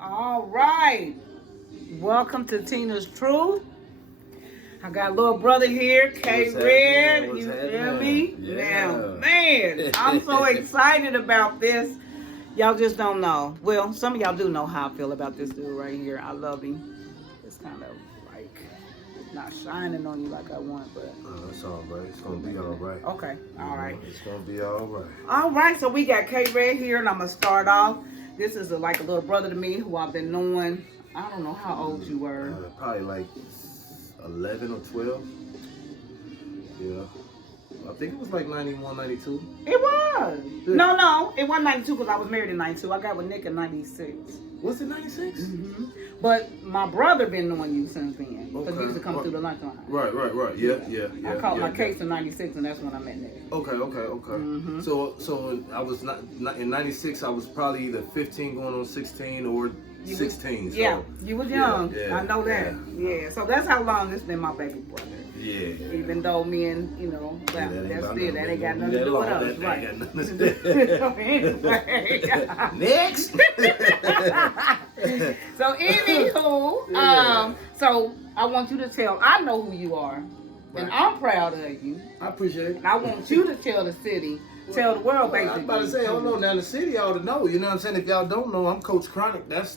All right. Welcome to Tina's Truth. I got a little brother here, K Red. You feel me? Yeah. Now, man, I'm so excited about this. Y'all just don't know. Well, some of y'all do know how I feel about this dude right here. I love him. It's kind of like not shining on you like I want, but It's all right. It's gonna be all right. okay. All right. It's gonna be all right. All right, so we got K Red here, and I'm gonna start off. This is like a little brother to me who I've been knowing. I don't know how old you were. Probably like 11 or 12. Yeah. I think it was like 91, 92. It was. Yeah. No, it wasn't 92 because I was married in 92. I got with Nick in 96. Was it 96? Mm-hmm. But my brother been knowing you since then. Because Okay. he used to come through the lunch line. Right. Yeah. I caught my case in 96 and that's when I met Nick. Okay. Mm-hmm. So I was not in 96. I was probably either 15 going on 16 or 16. Yeah, you was young. Yeah, I know that. Yeah. So that's how long this been my baby brother. Yeah. Even though me and, well, that that ain't got nothing to do with us. Right. Anyway. Next. So anywho, so I want you to tell, I know who you are. And I'm proud of you. I appreciate it. And I want you to tell the city, tell the world basically. I was about to say, hold on, now the city ought to know. You know what I'm saying? If y'all don't know, I'm Coach Chronic. That's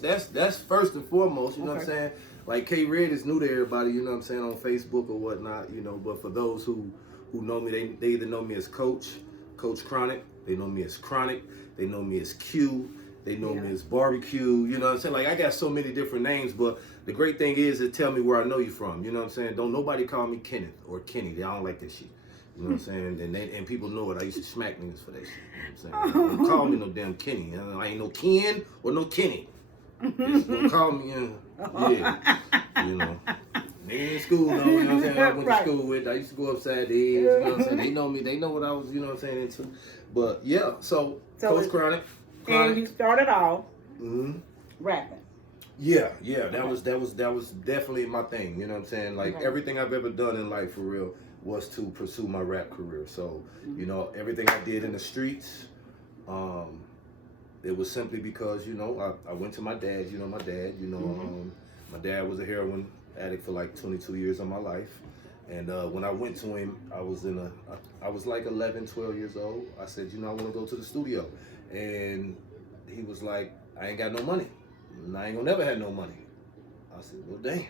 first and foremost. You know what I'm saying? Like K Red is new to everybody. You know what I'm saying, on Facebook or whatnot. But for those who know me, they either know me as Coach Chronic. They know me as Chronic. They know me as Q. They know me as Barbecue. You know what I'm saying? Like I got so many different names, but the great thing is it tell me where I know you from. You know what I'm saying? Don't nobody call me Kenneth or Kenny. They don't like that shit. You know what I'm saying? And people know it. I used to smack niggas for that shit. You know what I'm saying? Don't call me no damn Kenny. I ain't no Ken or no Kenny. Just don't call me, yeah. They in school though, you know what I'm saying? I went to school with. I used to go upside the head, you know what I'm saying? They know me. They know what I was, you know what I'm saying, into. But yeah, so Coach Chronic. And you started off rapping. Yeah, that was definitely my thing. You know what I'm saying? Like everything I've ever done in life for real was to pursue my rap career. So everything I did in the streets, it was simply because I went to my dad. My dad was a heroin addict for like 22 years of my life. And when I went to him, I was like 11, 12 years old. I said, I want to go to the studio. And he was like, I ain't got no money. And I ain't gonna never have no money. I said, well, damn.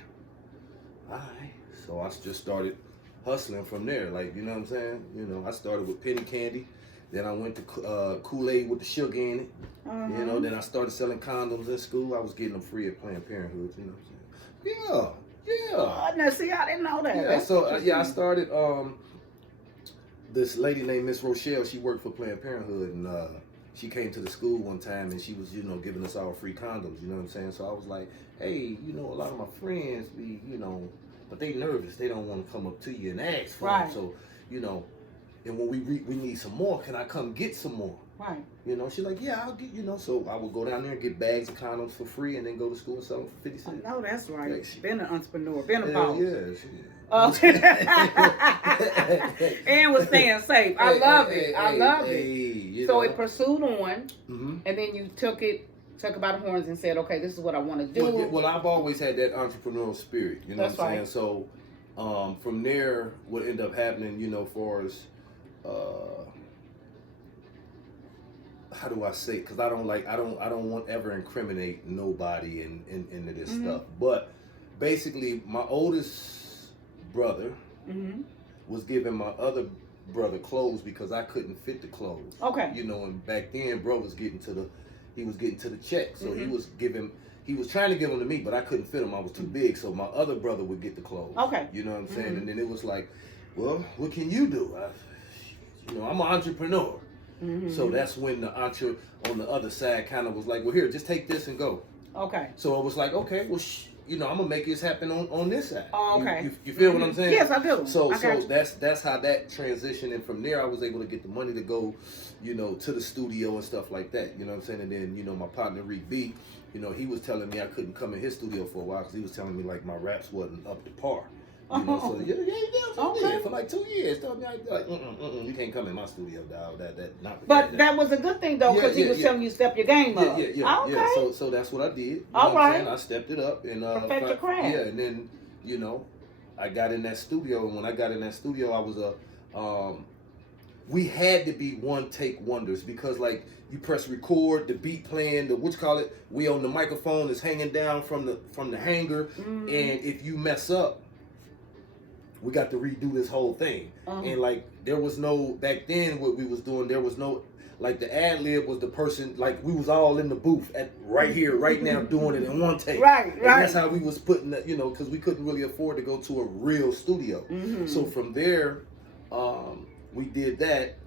All right. So I just started hustling from there. Like, you know what I'm saying? I started with penny candy. Then I went to Kool-Aid with the sugar in it. Then I started selling condoms in school. I was getting them free at Planned Parenthood. You know what I'm saying? Yeah. Oh, now see, I didn't know that. Yeah, so I started. This lady named Miss Rochelle. She worked for Planned Parenthood, and she came to the school one time, and she was, giving us all free condoms. You know what I'm saying? So I was like, hey, a lot of my friends be, but they nervous. They don't want to come up to you and ask for them. So, and when we need some more, can I come get some more? Right. She's like, yeah, I'll get, so I would go down there and get bags of condoms for free and then go to school and sell them for 50 cents. No, that's right. Like, been an entrepreneur, been a boss. And was staying safe. I love it. So it pursued on, and then you took it by the horns and said, okay, this is what I want to do. Well, I've always had that entrepreneurial spirit. You know what I'm saying? So from there, what ended up happening, for us, how do I say? Because I don't want ever incriminate nobody into this stuff. But basically, my oldest brother was giving my other brother clothes because I couldn't fit the clothes. Okay. And back then, bro was getting to the check, so he was trying to give them to me, but I couldn't fit them. I was too big, so my other brother would get the clothes. Okay. You know what I'm saying? And then it was like, well, what can you do? I'm an entrepreneur. So that's when the entre on the other side kind of was like, well, here, just take this and go. Okay. So it was like, okay, well, I'm gonna make this happen on this side. Oh, okay. You feel what I'm saying? Yes, I do. So that's how that transitioned, and from there I was able to get the money to go, to the studio and stuff like that. You know what I'm saying? And then my partner Reed B, he was telling me I couldn't come in his studio for a while because he was telling me like my raps wasn't up to par. You know, so yeah, Okay. for like 2 years. Told me like, you can't come in my studio, dog. But that was a good thing though, because he was telling you to step your game up. Yeah. So that's what I did. You know All what I'm right. saying? I stepped it up and Perfect your craft. Yeah, and then you know, I got in that studio, and when I got in that studio, I was we had to be one take wonders because like you press record, the beat playing, we on the microphone is hanging down from the hanger, and if you mess up, we got to redo this whole thing. And like there was no, back then what we was doing, there was no, like the ad lib was the person, like we was all in the booth at right here, right now doing it in one take. Right. And that's how we was putting that, you know, because we couldn't really afford to go to a real studio. So from there, we did that,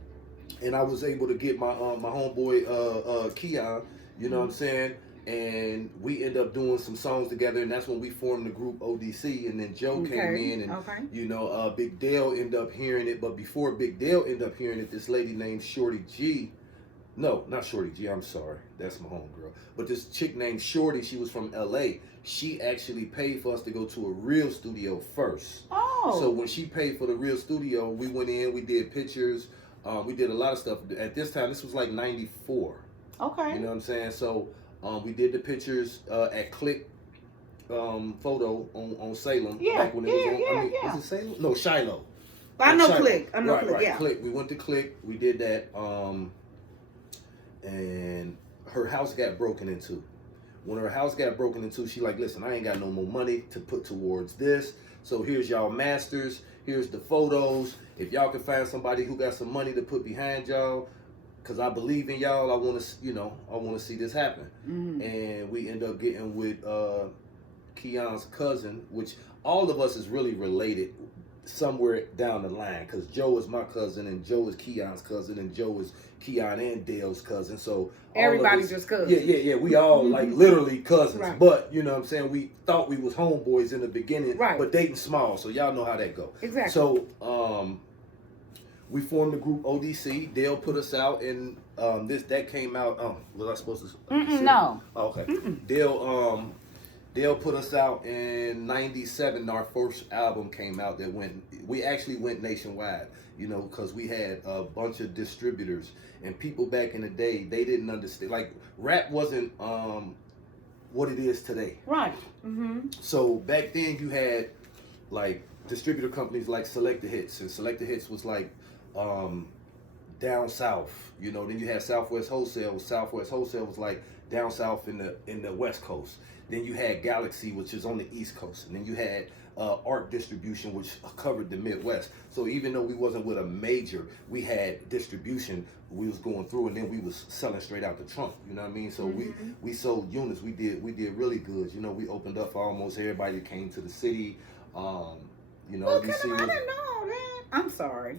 and I was able to get my my homeboy Keon, you know what I'm saying, and we ended up doing some songs together, and that's when we formed the group ODC, and then Joe came in, and you know, Big Dale ended up hearing it, but before Big Dale ended up hearing it, this lady named Shorty G, no, not Shorty G, I'm sorry, that's my homegirl, but this chick named Shorty, she was from LA, she actually paid for us to go to a real studio first. So when she paid for the real studio, we went in, we did pictures, we did a lot of stuff. At this time, this was like 94. Okay. You know what I'm saying? So we did the pictures at Click Photo on Salem. Back when it was on, was it Salem? No, Shiloh. I know Shiloh. Click. I know Click, yeah. Click. We went to Click. We did that. And her house got broken into. When her house got broken into, she like, listen, I ain't got no more money to put towards this. So here's y'all masters. Here's the photos. If y'all can find somebody who got some money to put behind y'all, because I believe in y'all, I want to, you know, I want to see this happen. And we end up getting with Keon's cousin, which all of us is really related somewhere down the line, because Joe is my cousin, and Joe is Keon's cousin, and Joe is Keon and Dale's cousin. So everybody's just cousins. Yeah. We all like literally cousins. But you know what I'm saying, we thought we was homeboys in the beginning, but dating small. So y'all know how that go. Exactly. So we formed the group ODC. Dale put us out, and that came out. Was I supposed to? No. Oh, okay. Dale put us out in '97. Our first album came out we actually went nationwide, you know, because we had a bunch of distributors, and people back in the day, they didn't understand, like rap wasn't what it is today. Right. So back then you had like distributor companies like Selected Hits, and Selected Hits was like down south, you know. Then you had Southwest Wholesale. Southwest Wholesale was like down south in the West Coast. Then you had Galaxy, which is on the East Coast, and then you had Art Distribution, which covered the Midwest. So even though we wasn't with a major, we had distribution we was going through, and then we was selling straight out the trunk. You know what I mean? So we sold units. We did really good. You know, we opened up for almost everybody that came to the city. You know, I didn't know that. I'm sorry.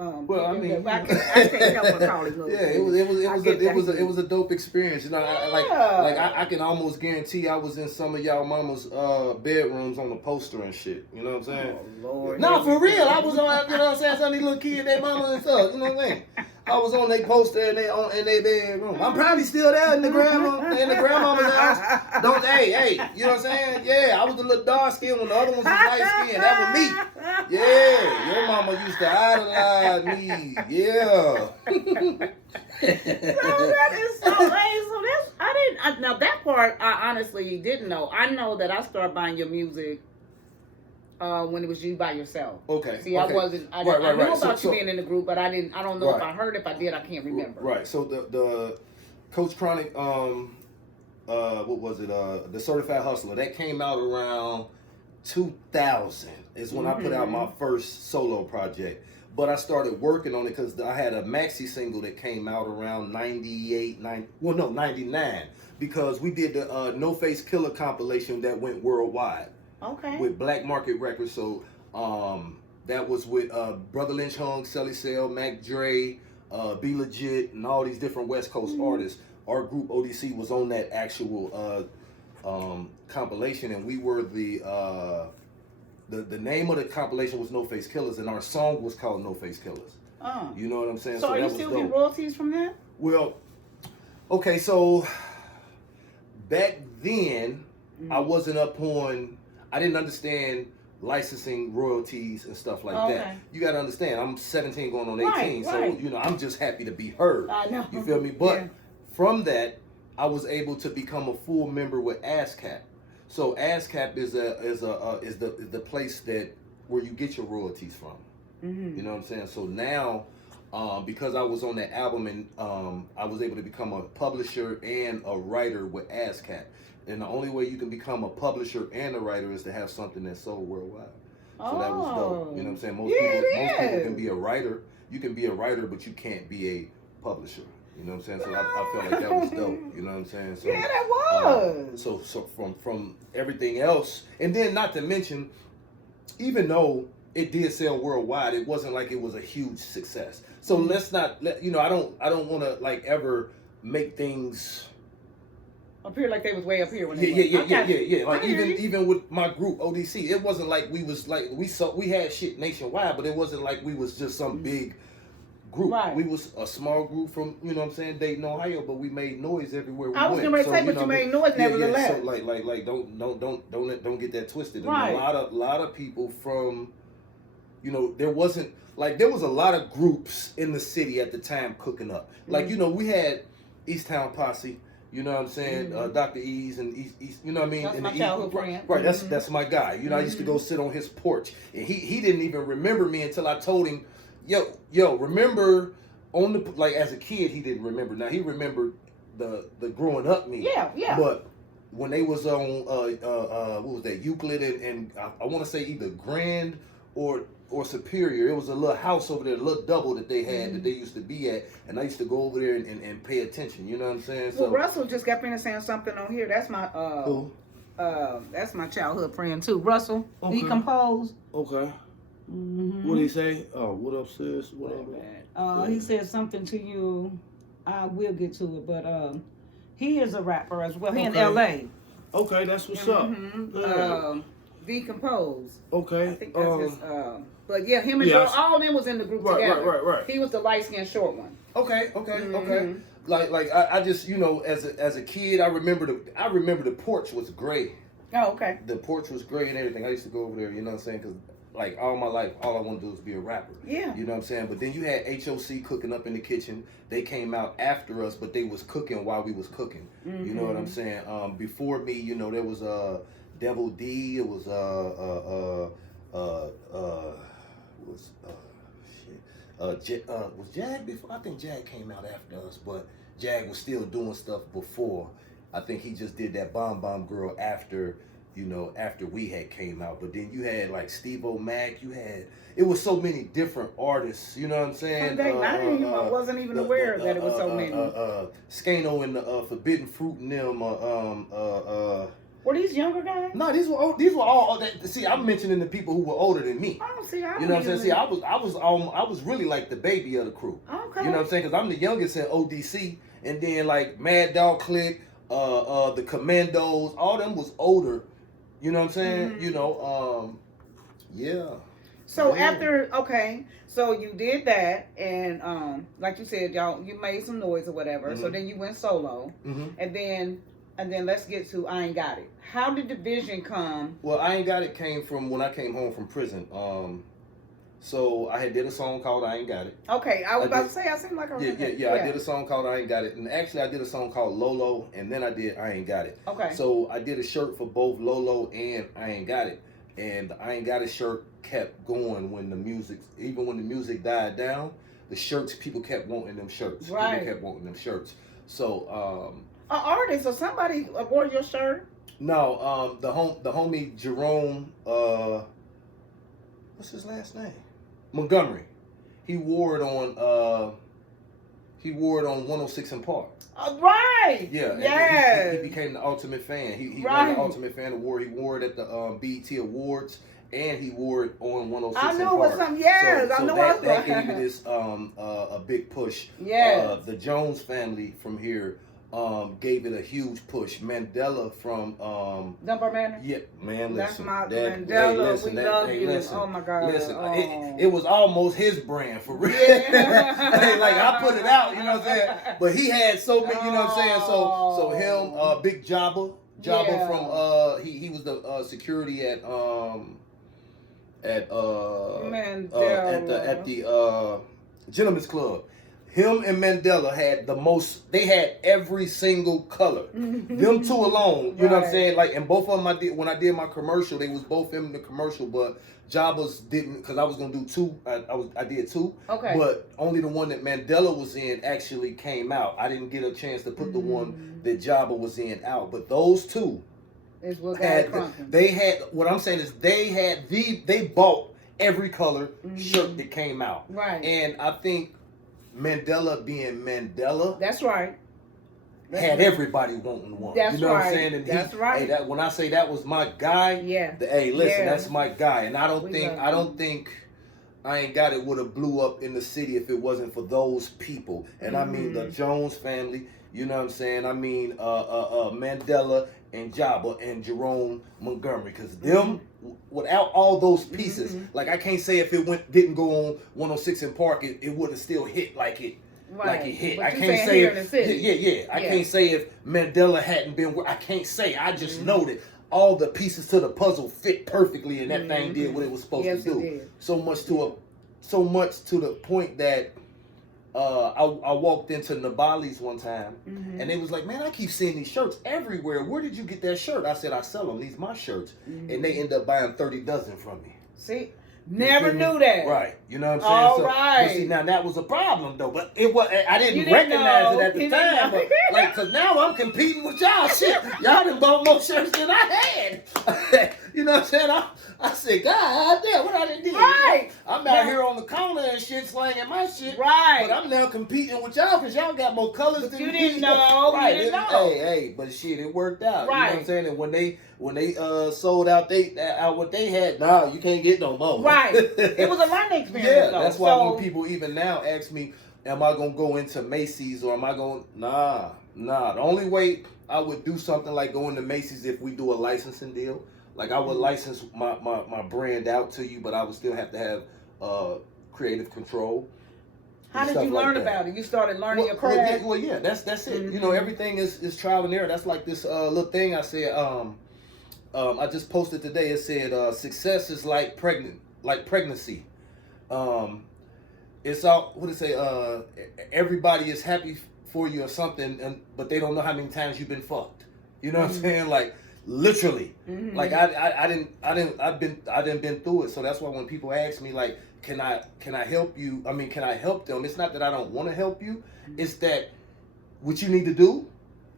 Well, I mean, I can't help but call it. Yeah, it was a dope experience. You know, I can almost guarantee I was in some of y'all mama's bedrooms on the poster and shit. You know what I'm saying? Oh Lord. No, for real. I was on. You know what I'm saying? Some of these little kids, their mama and stuff. You know what I'm saying? I was on their poster in their bedroom. I'm probably still there in the grandmama's house. Hey, you know what I'm saying? Yeah, I was the little dark skin when the other ones was light skin. That was me. Yeah, your mama used to idolize me. Yeah. So that is so lame. So that's now that part I honestly didn't know. I know that I started buying your music when it was you by yourself. Okay. See, okay. I knew about you being in the group, but I don't know if I heard. If I did, I can't remember. Right. So the Coach Chronic, what was it? The Certified Hustler, that came out around 2000 is when I put out my first solo project. But I started working on it because I had a maxi single that came out around 99, because we did the No Face Killer compilation that went worldwide. Okay. With Black Market Records. So that was with Brother Lynch Hung, Selly Cell, Mac Dre, Be Legit, and all these different West Coast artists. Our group ODC was on that actual compilation, and we were the name of the compilation was No Face Killers, and our song was called No Face Killers. You know what I'm saying? So are you still getting royalties from that? Well, okay, so back then I wasn't up on. I didn't understand licensing royalties and stuff like that. You got to understand, I'm 17 going on 18, so you know, I'm just happy to be heard. I know. You feel me? But from that, I was able to become a full member with ASCAP. So ASCAP is the place that where you get your royalties from. You know what I'm saying? So now, because I was on that album and I was able to become a publisher and a writer with ASCAP. And the only way you can become a publisher and a writer is to have something that's sold worldwide. So that was dope. You know what I'm saying? Most people can be a writer. You can be a writer, but you can't be a publisher. You know what I'm saying? So I felt like that was dope. You know what I'm saying? So, yeah, that was. So from everything else, and then not to mention, even though it did sell worldwide, it wasn't like it was a huge success. So let's not you know, I don't want to like ever make things appear like they was way up here when yeah. Like even with my group ODC, it wasn't like we was like we had shit nationwide, but it wasn't like we was just some big group. Right. We was a small group from, you know what I'm saying, Dayton, Ohio, but we made noise everywhere we went. I was gonna say, but you made noise nevertheless. So like don't get that twisted. Right. A lot of people from, you know, there was a lot of groups in the city at the time cooking up. Like, you know, we had East Town Posse. You know what I'm saying? Dr. Ease and East, you know what I mean? That's my childhood friend. Right, that's my guy. You know, I used to go sit on his porch. And he didn't even remember me until I told him, yo, remember on the, like as a kid he didn't remember. Now he remembered the growing up me. Yeah. But when they was on what was that, Euclid and I want to say either Grand or Superior. It was a little house over there, a little double that they had that they used to be at, and I used to go over there and pay attention. You know what I'm saying? Well, Russell just got finished saying something on here. That's my that's my childhood friend too. Russell, he composed. Okay. What did he say? Oh, what up, sis? Whatever. He said something to you. I will get to it, but he is a rapper as well. He in LA. Okay, that's what's up. Decompose. Okay. I think that's his. But yeah, him and all of them was in the group together. Right. He was the light skinned short one. Okay. Like I just, you know, as a kid, I remember the porch was gray. Oh, okay. The porch was gray and everything. I used to go over there, you know what I'm saying? Because like all my life, all I want to do is be a rapper. Yeah. You know what I'm saying? But then you had HOC cooking up in the kitchen. They came out after us, but they was cooking while we was cooking. You know what I'm saying? Before me, you know, there was Devil D. It was was Jag before? I think Jag came out after us, but Jag was still doing stuff before. I think he just did that Bomb Girl after, you know, after we had came out. But then you had like Steve O'Mac, it was so many different artists, you know what I'm saying? I wasn't even aware that it was so many. Skano and the Forbidden Fruit and them, were these younger guys? No, these were all. See, I'm mentioning the people who were older than me. Oh, see, you know what I'm saying? See, I was really like the baby of the crew. Okay. You know what I'm saying? Because I'm the youngest in ODC, and then like Mad Dog Clique, the Commandos, all them was older. You know what I'm saying? You know, yeah. So so you did that, and like you said, you made some noise or whatever. So then you went solo, and then let's get to I Ain't Got It. How did the vision come? Well, I Ain't Got It came from when I came home from prison. So I had did a song called I Ain't Got It. Okay, I was about to say, I seem like I remember. Yeah, I did a song called I Ain't Got It. And actually I did a song called Lolo, and then I did I Ain't Got It. Okay. So I did a shirt for both Lolo and I Ain't Got It. And the I Ain't Got It shirt kept going when even when the music died down, the shirts, people kept wanting them shirts. Right. People kept wanting them shirts. So, an artist or somebody wore your shirt? No, the homie Jerome, what's his last name? Montgomery. He wore it on 106 in Park. Right. Yeah. Yes. He became the ultimate fan. He won the Ultimate Fan Award. He wore it at the BET Awards, and he wore it on 106 I in knew Park. It was something. Yes, I know that gave it this a big push. Yes. The Jones family from here gave it a huge push. Mandela from Dunbar Manor? Yeah, man, listen. That's my Mandela. We love you. Listen, oh my God. Listen, it was almost his brand for real. Yeah. like I put it out, you know what I'm saying? But he had so many, you know what I'm saying? So him, Big Jabba from he was the security at at Mandela. at the Gentleman's Club. Him and Mandela had the most. They had every single color. Them two alone, you know what I'm saying? Like, and both of them, when I did my commercial, they was both in the commercial, but Jabba's didn't, because I was gonna do two. I did two. Okay. But only the one that Mandela was in actually came out. I didn't get a chance to put the one that Jabba was in out. But those two is what they had. What I'm saying is they bought every color shirt that came out. Right. And I think Mandela being Mandela. That's right. Had everybody wanting one. That's you know right. what I'm saying? And that's right. Hey, when I say that was my guy, hey, listen, that's my guy. And I don't think I ain't got it would have blew up in the city if it wasn't for those people. And I mean the Jones family, you know what I'm saying? I mean Mandela and Jabba and Jerome Montgomery, because them without all those pieces, like I can't say if it didn't go on 106 in Park, it would have still hit like it hit. But I can't say if I can't say if Mandela hadn't been. I can't say. I just know that all the pieces to the puzzle fit perfectly, and that thing did what it was supposed to do. So much to the point that I walked into Nabali's one time, and they was like, "Man, I keep seeing these shirts everywhere. Where did you get that shirt?" I said, "I sell them. These my shirts," and they end up buying 30 dozen from me. See. Never knew that. Right. You know what I'm saying? Right. But see, now that was a problem though. But it was. I didn't recognize it at the time. But, like, cause now I'm competing with y'all. Shit, y'all done bought more shirts than I had. You know what I'm saying? I said, God damn, what I done did? Right. I'm out here on the corner and shit, slanging my shit. Right. But I'm now competing with y'all because y'all got more colors than me. You didn't know. Right. You didn't know. Hey, but shit, it worked out. Right. You know what I'm saying? And when they sold out what they had, you can't get no more. Right. It was a learning experience. Yeah, that's why when people even now ask me, am I gonna go into Macy's or am I going? Nah. The only way I would do something like going to Macy's if we do a licensing deal. Like I would license my brand out to you, but I would still have to have creative control. How did you learn about it? You started learning your craft? Well, yeah, that's it. You know, everything is trial and error. That's like this little thing I said. I just posted today. It said success is like pregnancy. It's all what it say. Everybody is happy for you or something, but they don't know how many times you've been fucked. You know what I'm saying? Like literally. Like I've been through it. So that's why when people ask me like, can I help you? I mean, can I help them? It's not that I don't want to help you. It's that what you need to do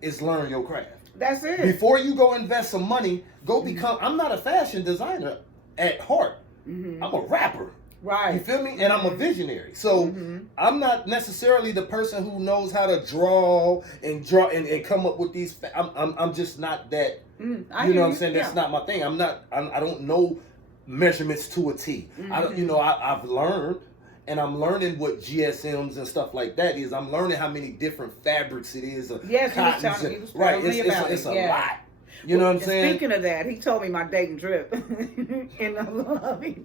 is learn your craft. That's it. Before you go invest some money, go become. I'm not a fashion designer at heart. I'm a rapper. Right. You feel me? And I'm a visionary. So I'm not necessarily the person who knows how to draw and come up with these. I'm just not that. You know what I'm saying? That's not my thing. I don't know measurements to a T. I've learned. And I'm learning what GSMs and stuff like that is. I'm learning how many different fabrics it is. Yes, he was telling me about it's a lot. You know what I'm saying? Speaking of that, he told me my date and drip in the lobby.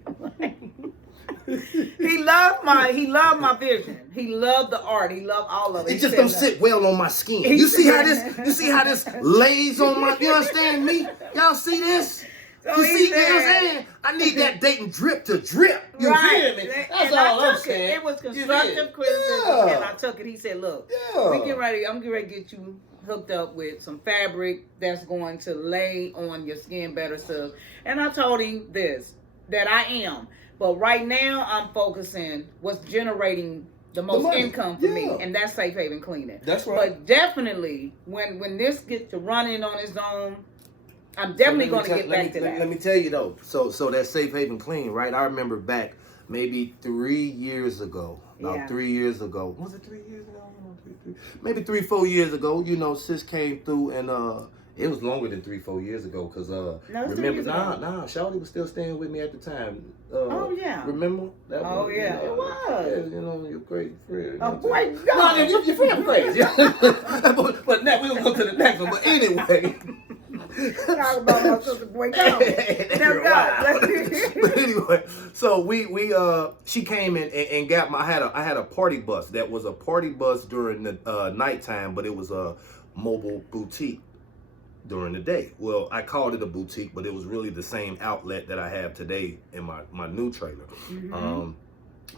He loved my vision. He loved the art. He loved all of it. It just don't sit well on my skin. You see how this lays on my, you understand me? Y'all see this? So you see what I'm saying? I need that Dayton drip to drip. You hear me? That's all I'm saying. It was constructive criticism, and I took it. He said, "Look, I'm getting ready to get you hooked up with some fabric that's going to lay on your skin better stuff." And I told him that I am, but right now I'm focusing what's generating the most income for me, and that's safe haven cleaning. That's right. But definitely, when this gets to running on its own, I'm definitely going to get back to that. Let me tell you though. So that Safe Haven Clean, right? I remember back maybe 3 years ago. About 3 years ago. Was it 3 years ago? Maybe 3-4 years ago. You know, sis came through and it was longer than 3-4 years ago because remember Shawty was still staying with me at the time. Remember that? Oh yeah, it was. You know, your great friend. Oh boy, no, your friend crazy. But now we'll go to the next one. But anyway. Talk about my sister boy. Go. But anyway, so she came in and got I had a party bus that was a party bus during the nighttime, but it was a mobile boutique during the day. Well, I called it a boutique, but it was really the same outlet that I have today in my new trailer.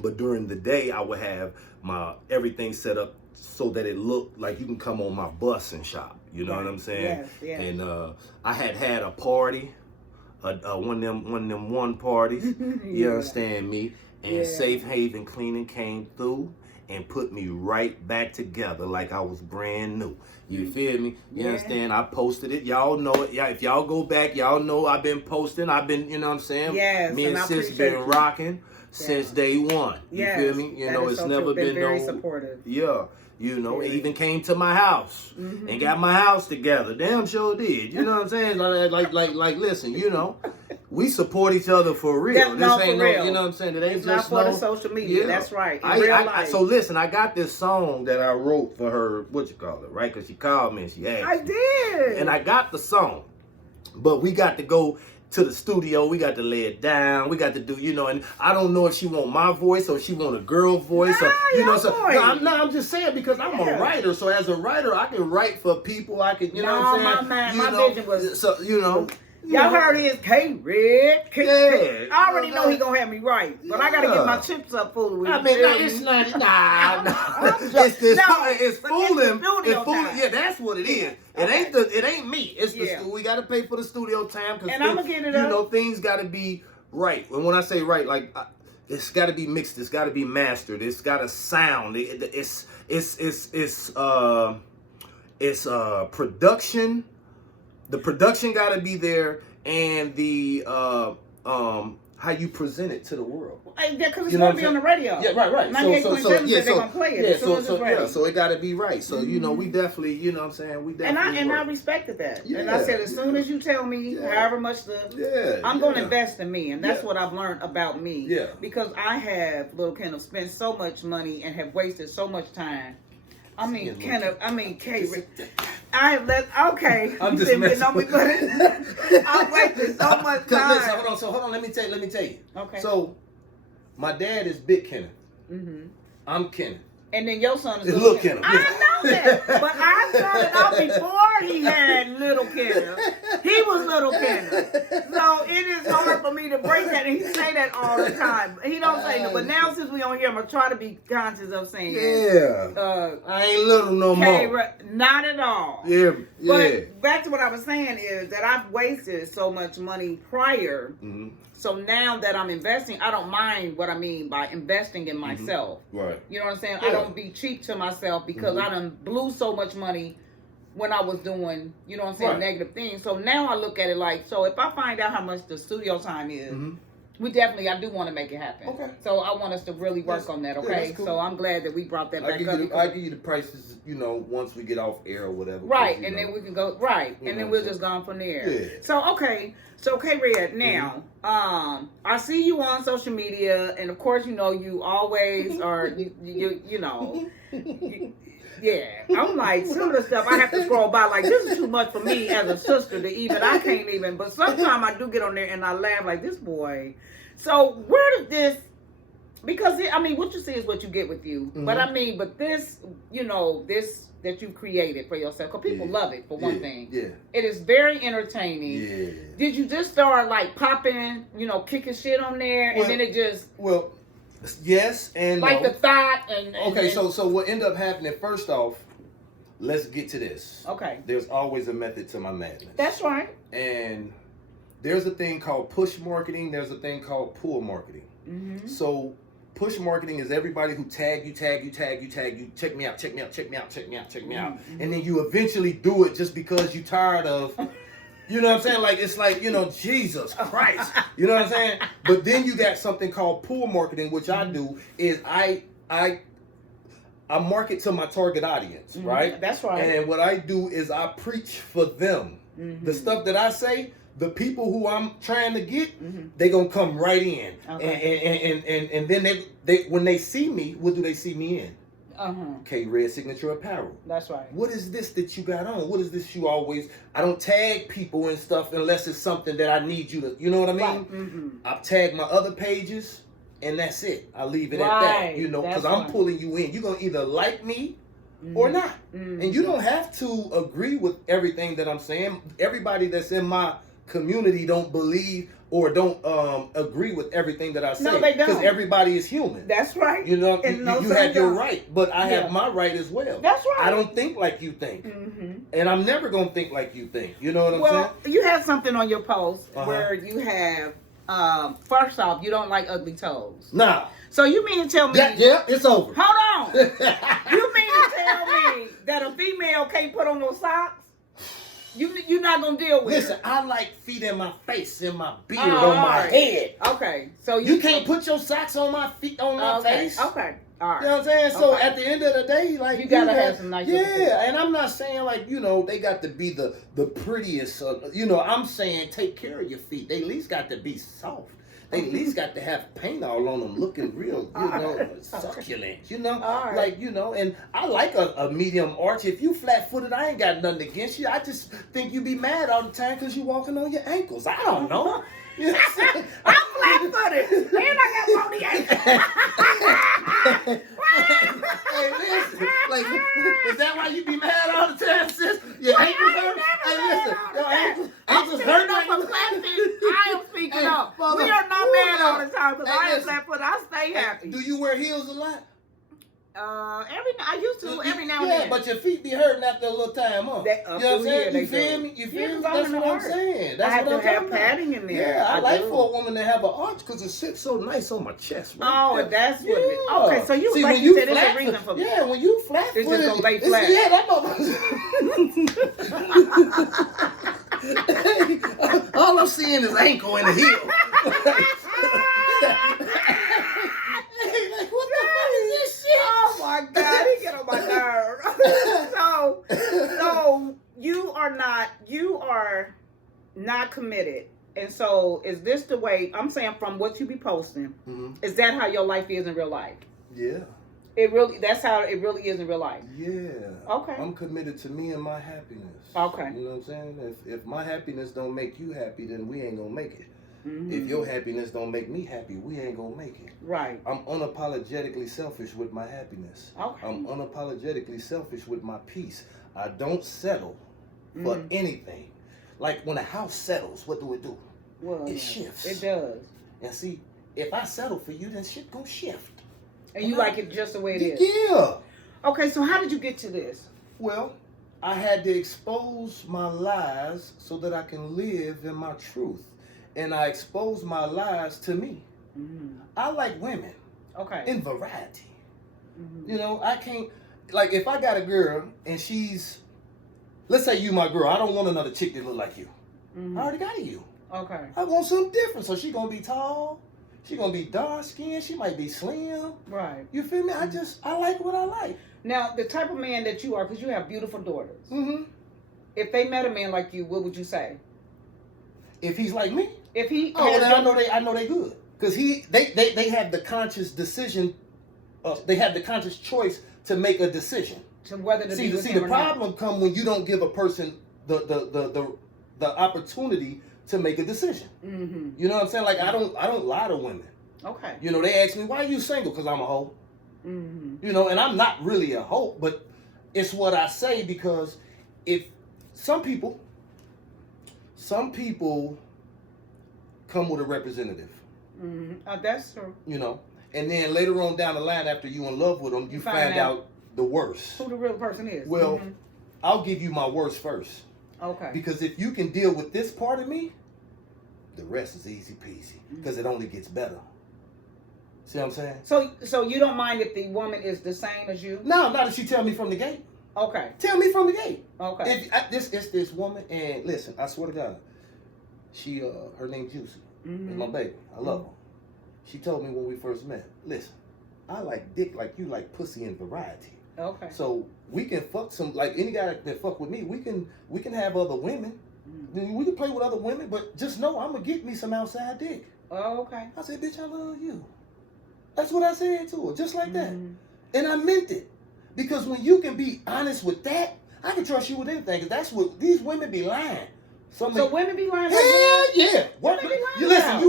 But during the day, I would have my everything set up so that it looked like you can come on my bus and shop. You know what I'm saying? Yes. And I had a party, one of them parties. You understand me? And Safe Haven Cleaning came through and put me right back together like I was brand new. You feel me? You understand? I posted it. Y'all know it. Yeah, if y'all go back, y'all know I've been posting. I've been, you know what I'm saying? Yes. Me and sis been rocking since day one. You feel me? You know, it's never been very supportive. Yeah. You know, it even came to my house and got my house together. Damn sure did. You know what I'm saying? Like, listen, you know, we support each other for real. This ain't no, you know what I'm saying? It ain't it's just not for the social media. That's right. In real life. So listen, I got this song that I wrote for her, what you call it, right? Because she called me and she asked I did. And I got the song, but we got to go to the studio, we got to lay it down, we got to do, you know, and I don't know if she want my voice or she want a girl voice, or, you know, so I'm just saying because I'm a writer, so as a writer, I can write for people, I can, you know what I'm saying? My vision was, so, you know. Y'all heard his K-Red. Yeah. I already know he gonna have me right, but I gotta get my chips up full of it. I mean, it's not, it's fooling. Yeah, that's what it is. It ain't me. It's the we gotta pay for the studio time because I'm gonna get it up. You know, things gotta be right. And when I say right, like it's gotta be mixed. It's gotta be mastered. It's gotta sound. It's production. The production got to be there, and the how you present it to the world. Because it's going to be on the radio. Yeah, right. 98.7 they're going to play it. So it got to be right. So you know, we definitely, you know what I'm saying, we definitely. And I respected that. And I said, as soon as you tell me, however much I'm going to invest in me, and that's what I've learned about me. Yeah. Because I have, Little Kenneth, spent so much money and have wasted so much time. I mean, K. I have let. Okay, I'm just messing with you. I wasted so much time. Listen, hold on. Let me tell you. Okay. So, my dad is Big Kenneth. I'm Kenneth. And then your son is Little Kenneth. I know that, but I started out before he had Little Kenneth. He was Little Kenneth. So it is hard for me to break that, and he say that all the time. He don't say no, but now since we on here, I'm gonna try to be conscious of saying I ain't little no more. Not at all. Yeah. But back to what I was saying is that I've wasted so much money prior. So now that I'm investing, I don't mind what I mean by investing in myself. Right. You know what I'm saying? I don't be cheap to myself because I done blew so much money when I was doing, you know what I'm saying, negative things. So now I look at it like, so if I find out how much the studio time is, I do want to make it happen. Okay. So I want us to really work on that, okay? Cool. So I'm glad that we brought that back up. I'll give you the prices, you know, once we get off air or whatever. Right, and then we can go, and then we'll just go on from there. Yeah. So, okay. So, K-Red, now, I see you on social media, and of course, you know, you always are, you know, I'm like, some of the stuff I have to scroll by, like, this is too much for me as a sister to even, I can't even, but sometimes I do get on there and I laugh like, this boy. So, where did this, because, I mean, what you see is what you get with you, but I mean, but this, you know, this that you created for yourself, because people love it, for one thing. Yeah. It is very entertaining. Yeah. Did you just start, like, popping, you know, kicking shit on there, and then it just... Well, yes and like the thought and okay, so what ended up happening, first off, let's get to this. Okay. There's always a method to my madness. That's right. And there's a thing called push marketing. There's a thing called pull marketing. So push marketing is everybody who tag you, check me out. And then you eventually do it just because you're tired of, you know what I'm saying? Like, it's like, you know, Jesus Christ. You know what I'm saying? But then you got something called pull marketing, which I do, is I market to my target audience, right? That's right. And what I do is I preach for them. The stuff that I say, the people who I'm trying to get, they gonna come right in. Okay. And then they when they see me, what do they see me in? K-Red Signature Apparel. That's right. What is this that you got on? What is this you always... I don't tag people and stuff unless it's something that I need you to... You know what I mean? I've tagged my other pages, and that's it. I leave it at that. You know, because I'm pulling you in. You're going to either like me or not. And you don't have to agree with everything that I'm saying. Everybody that's in my community don't believe or don't agree with everything that I say. No, they don't. Because everybody is human. That's right. You know, you have your right, but I have my right as well. That's right. I don't think like you think. And I'm never going to think like you think. You know what I'm saying? Well, you have something on your post where you have, first off, you don't like ugly toes. Nah. So you mean to tell me... Yeah, it's over. Hold on. You mean to tell me that a female can't put on no socks? You're not going to deal with Listen, it. I like feet in my face, in my beard, on my head. Okay. So you can't put your socks on my feet, on my face. Okay. All right. You know what I'm saying? So at the end of the day, like you gotta have some nice. Yeah, and I'm not saying like they got to be the prettiest. I'm saying take care of your feet. They at least got to be soft. They at least got to have paint all on them, looking real, succulent. Like and I like a medium arch. If you flat-footed, I ain't got nothing against you. I just think you be mad all the time because you walking on your ankles. I don't know. You know what I'm saying? I'm flat-footed, and I got bony ankles. Hey, listen, like, is that why you be mad all the time, sis? Your ankles hurt? Hey, listen, your ankles hurt. I am speaking up. We are not mad all the time because I am flat-footed. I stay happy. Do you wear heels a lot? I used to every now and then. Yeah, but your feet be hurting after a little time, huh? You know what I'm saying? You feel me? You feel me? That's what I'm saying. That's what I'm talking about. I have to have padding in there. Yeah, I like for a woman to have an arch because it sits so nice on my chest. Right there. That's what it is. Okay, so you, like you said, there's a reason for me. Yeah, when you flat footed. It's just gonna lay flat. Yeah, that motherfucker. All I'm seeing is ankle and a heel. Oh my God, he get on my nerve. so you are not committed. And so is this the way, I'm saying from what you be posting, is that how your life is in real life? Yeah. That's how it really is in real life? Yeah. Okay. I'm committed to me and my happiness. Okay. You know what I'm saying? If my happiness don't make you happy, then we ain't gonna make it. If your happiness don't make me happy, we ain't gonna make it. Right. I'm unapologetically selfish with my happiness. Okay. I'm unapologetically selfish with my peace. I don't settle for anything. Like when a house settles, what do it do? Well, it shifts. It does. And see, if I settle for you, then shit gonna shift. And you like it just the way it is? Yeah. Okay, so how did you get to this? Well, I had to expose my lies so that I can live in my truth. And I expose my lies to me. I like women. Okay. In variety. I can't, like if I got a girl and she's, let's say you my girl, I don't want another chick that look like you. I already got you. Okay. I want something different. So she gonna be tall, she gonna be dark skinned, she might be slim. Right. You feel me? I like what I like. Now, the type of man that you are, because you have beautiful daughters. If they met a man like you, what would you say? If he's like me? If he I know they good. Because they have the conscious decision, they have the conscious choice to make a decision. To whether to see the problem come when you don't give a person the opportunity to make a decision. You know what I'm saying? Like I don't lie to women. Okay. They ask me, why are you single? Because I'm a hoe. And I'm not really a hoe, but it's what I say because if some people come with a representative. That's true. And then later on down the line, after you in love with them, you find out the worst. Who the real person is. Well, I'll give you my worst first. Okay. Because if you can deal with this part of me, the rest is easy peasy. Because it only gets better. See what I'm saying? So you don't mind if the woman is the same as you? No, not if she tell me from the gate. Okay. Tell me from the gate. Okay. If this woman, and listen, I swear to God, she her name Juicy. It's my baby. I love her. She told me when we first met, listen, I like dick like you like pussy in variety. Okay. So we can fuck some, like any guy that fuck with me, we can have other women. We can play with other women, but just know I'm gonna get me some outside dick. Oh, okay. I said, bitch, I love you. That's what I said to her, just like that. And I meant it. Because when you can be honest with that, I can trust you with anything. Because that's what these women be lying. So women be lying? Hell yeah. What be lying? Listen,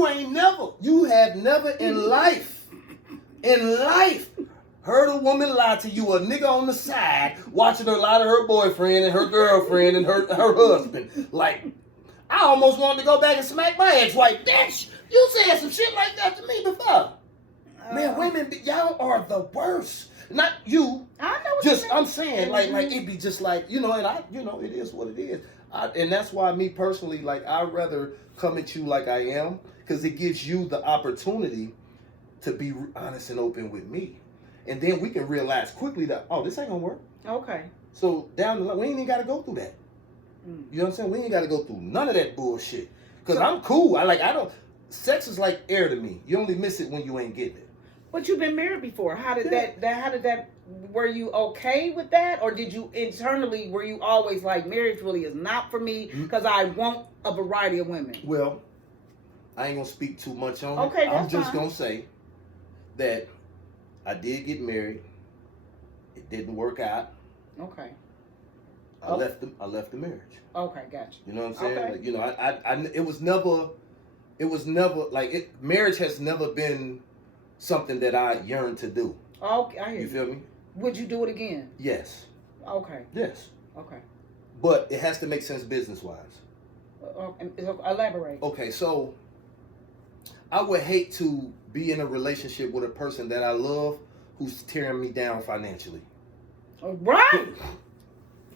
you have never in life heard a woman lie to you, a nigga on the side, watching her lie to her boyfriend and her girlfriend and her husband. Like, I almost wanted to go back and smack my ex-wife. Bitch, you said some shit like that to me before. Man, women, y'all are the worst. Not you. I know what just you mean. I'm saying, like it be just like, you know, and it is what it is. And that's why me personally, like, I'd rather come at you like I am, because it gives you the opportunity to be honest and open with me. And then we can realize quickly that, oh, this ain't gonna work. Okay. So down the line, we ain't even gotta go through that. You know what I'm saying? We ain't gotta go through none of that bullshit. Because I'm cool. Sex is like air to me. You only miss it when you ain't getting it. But you've been married before. How did that, were you okay with that? Or did you internally, were you always like, marriage really is not for me because I want a variety of women? Well, I ain't gonna speak too much on it. Okay, that's I'm just fine. gonna say that I did get married. It didn't work out. Okay. I left the marriage. Okay, gotcha. You know what I'm saying? Okay. Like, you know, it was never like marriage has never been something that I yearned to do. Okay, I hear you. You feel me? Would you do it again? Yes. Okay. Yes. Okay. But it has to make sense business wise. Elaborate. Okay, so I would hate to be in a relationship with a person that I love who's tearing me down financially. Right.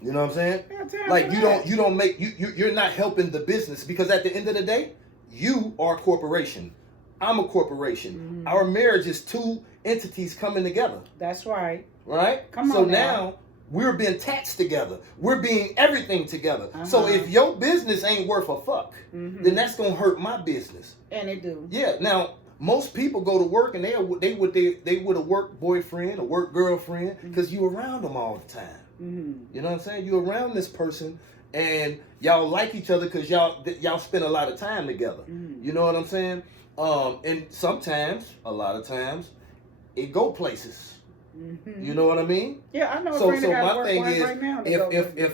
You know what I'm saying? Yeah, like you're not helping the business, because at the end of the day, you are a corporation. I'm a corporation. Mm-hmm. Our marriage is two entities coming together. That's right. Right? Come on. So now we're being taxed together. We're being everything together. Uh-huh. So if your business ain't worth a fuck, then that's gonna hurt my business. And it do. Yeah. Now most people go to work and they would a work boyfriend, a work girlfriend, because you around them all the time. You know what I'm saying? You're around this person and y'all like each other because y'all spend a lot of time together. You know what I'm saying? And sometimes, a lot of times, it go places. You know what I mean? Yeah, I know. So my thing is,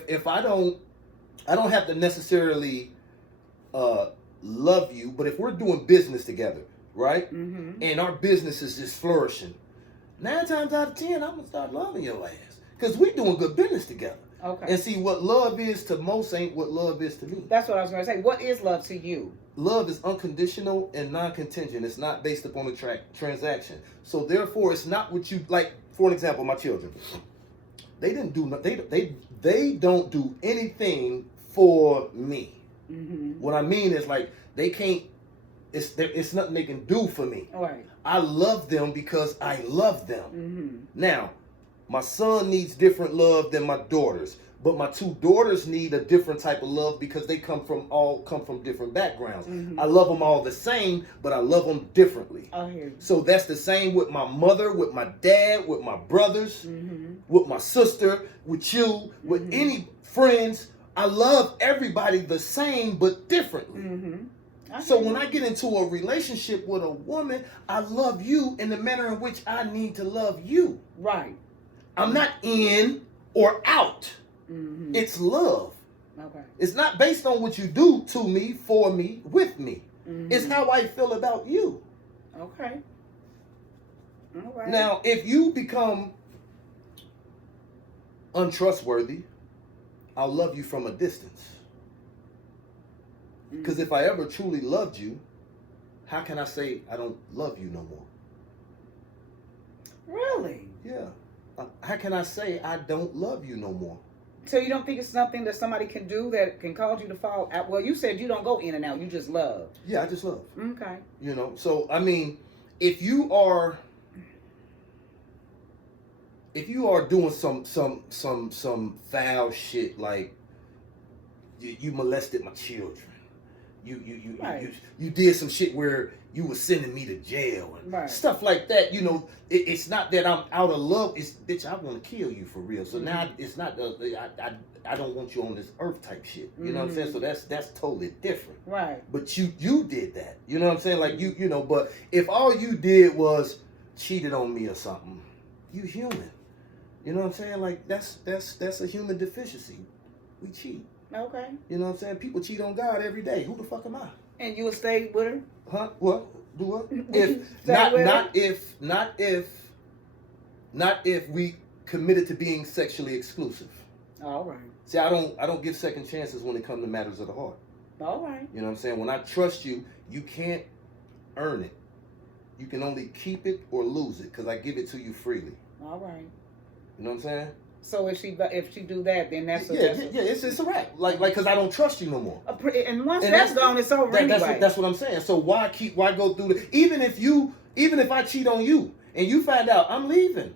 if I don't have to necessarily love you, but if we're doing business together, right? And our business is just flourishing, 9 times out of 10, I'm gonna start loving your ass because we doing good business together. Okay. And see, what love is to most ain't what love is to me. That's what I was going to say. What is love to you? Love is unconditional and non-contingent. It's not based upon a transaction. So therefore, it's not what you like. For an example, my children, they didn't do they don't do anything for me. What I mean is, like, they can't. It's nothing they can do for me. Right. I love them because I love them. Now, my son needs different love than my daughters, but my 2 daughters need a different type of love because they come from different backgrounds. I love them all the same, but I love them differently. I hear you. So that's the same with my mother, with my dad, with my brothers, with my sister, with you, with any friends. I love everybody the same, but differently. So when I get into a relationship with a woman, I love you in the manner in which I need to love you. Right. I'm not in or out. It's love. Okay. It's not based on what you do to me, for me, with me. It's how I feel about you. Okay. All right. Now, if you become untrustworthy, I'll love you from a distance. Because if I ever truly loved you, how can I say I don't love you no more? Really? Yeah. How can I say I don't love you no more? So you don't think it's something that somebody can do that can cause you to fall out? Well, you said you don't go in and out. You just love. Yeah, I just love. Okay. You know, so, I mean, if you are doing some foul shit, like you molested my children, you did some shit where you were sending me to jail and stuff like that, you know, it's not that I'm out of love. It's, bitch, I want to kill you for real. So now it's not I don't want you on this earth type shit. You know what I'm saying? So that's totally different. Right. But you did that. You know what I'm saying? Like you know. But if all you did was cheated on me or something, you human. You know what I'm saying? Like that's a human deficiency. We cheat. Okay. You know what I'm saying? People cheat on God every day. Who the fuck am I? And you would stay with her? Huh? What? Do what? If not if Not if we committed to being sexually exclusive. All right. See, I don't give second chances when it comes to matters of the heart. All right. You know what I'm saying? When I trust you, you can't earn it. You can only keep it or lose it because I give it to you freely. All right. You know what I'm saying? So if she do that, then that's it's a wrap. Like because I don't trust you no more. And once that's gone, it's over anyway. That's what I'm saying. So why go through the even if I cheat on you and you find out, I'm leaving.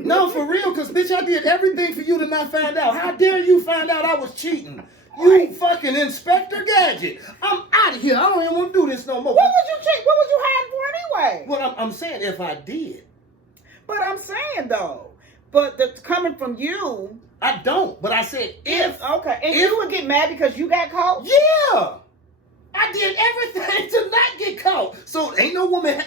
No, for real, because bitch, I did everything for you to not find out. How dare you find out I was cheating? You fucking Inspector Gadget. I'm out of here. I don't even want to do this no more. What would you cheat? What was you hiding for anyway? Well, I'm saying if I did. But I'm saying though. But that's coming from you. I don't. But I said if. Okay. And you would get mad because you got caught? Yeah. I did everything to not get caught. So ain't no woman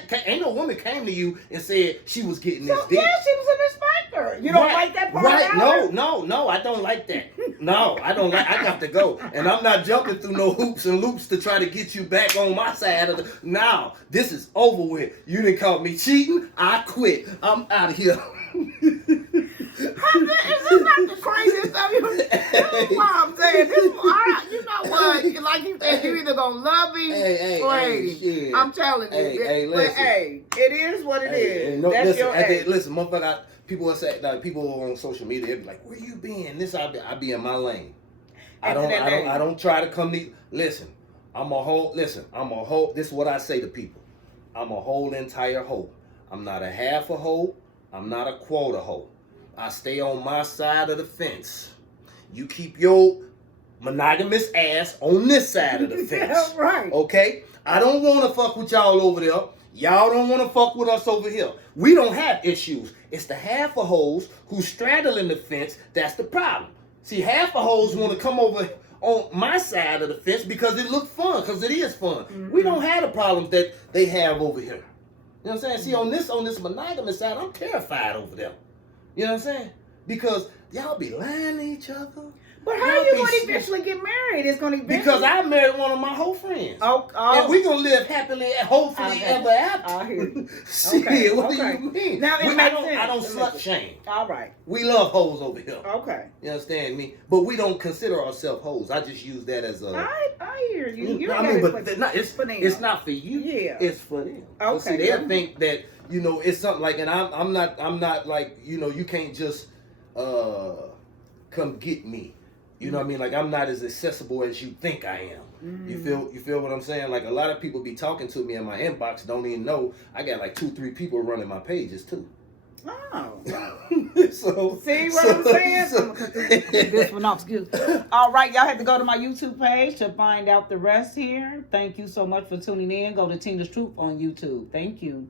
came to you and said she was getting this dick. Yeah, she was an inspector. You don't like that part? Right. No, I don't like that. No, I don't like I got to go. And I'm not jumping through no hoops and loops to try to get you back on my side of the now. This is over with. You didn't call me cheating. I quit. I'm out of here. Is this not the craziest stuff you This is what I'm saying. You know what? Like you said, you either gonna love me or hate me. I'm telling you. But hey, it is what it is. No, that's listen, your age. Listen, motherfucker. People will say people on social media, they be like, "Where you been?" I be in my lane. I don't try to come to. Listen, I'm a whole. This is what I say to people. I'm a whole entire hoe. I'm not a half a hoe. I'm not a quarter hoe. I stay on my side of the fence. You keep your monogamous ass on this side of the fence. Right. Okay? I don't want to fuck with y'all over there. Y'all don't want to fuck with us over here. We don't have issues. It's the half of hoes who straddling the fence that's the problem. See, half of hoes want to come over on my side of the fence because it looks fun, because it is fun. Mm-hmm. We don't have the problems that they have over here. You know what I'm saying? See, on this monogamous side, I'm terrified over there. You know what I'm saying? Because y'all be lying to each other. But how are you going to eventually get married? It's going to eventually... Because I married one of my whole friends. Oh. And we going to live happily, hopefully, ever after. I hear you. Shit, what do you mean? Now, I don't slut shame. All right. We love hoes over here. Okay. You understand me? But we don't consider ourselves hoes. I just use that as a... I hear you. It's not for you. Yeah. It's for them. Okay. So see, they'll think that, it's something like, and I'm not like, you can't just come get me. You know what I mean? Like, I'm not as accessible as you think I am. Mm-hmm. You feel what I'm saying? Like, a lot of people be talking to me in my inbox, don't even know I got like 2-3 people running my pages too. Oh. See what I'm saying? This one off, excuse me. All right, y'all have to go to my YouTube page to find out the rest here. Thank you so much for tuning in. Go to Tina's Truth on YouTube. Thank you.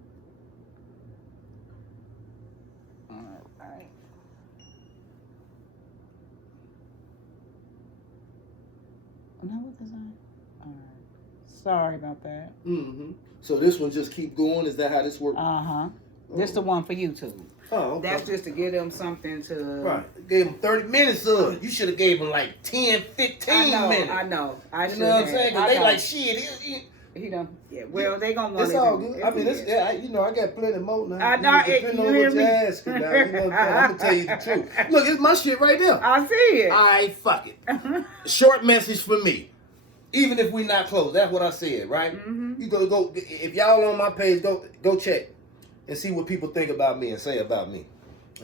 Sorry about that. Mm-hmm. So this one just keep going? Is that how this works? Uh-huh. This the one for YouTube. Oh, okay. That's just to give them something to... Right. Gave them 30 minutes of. You should have gave them like 10, 15 minutes. I know. You know what I'm saying? Because they like, shit. He done. Yeah, well, they gonna want it. It's all good. I mean, I got plenty more now. I know. Depending on what you're asking now. You know what I'm gonna tell you the truth. Look, it's my shit right there. I see it. All right, fuck it. Short message for me. Even if we not close, that's what I said, right? Mm-hmm. You go. If y'all on my page, go check and see what people think about me and say about me.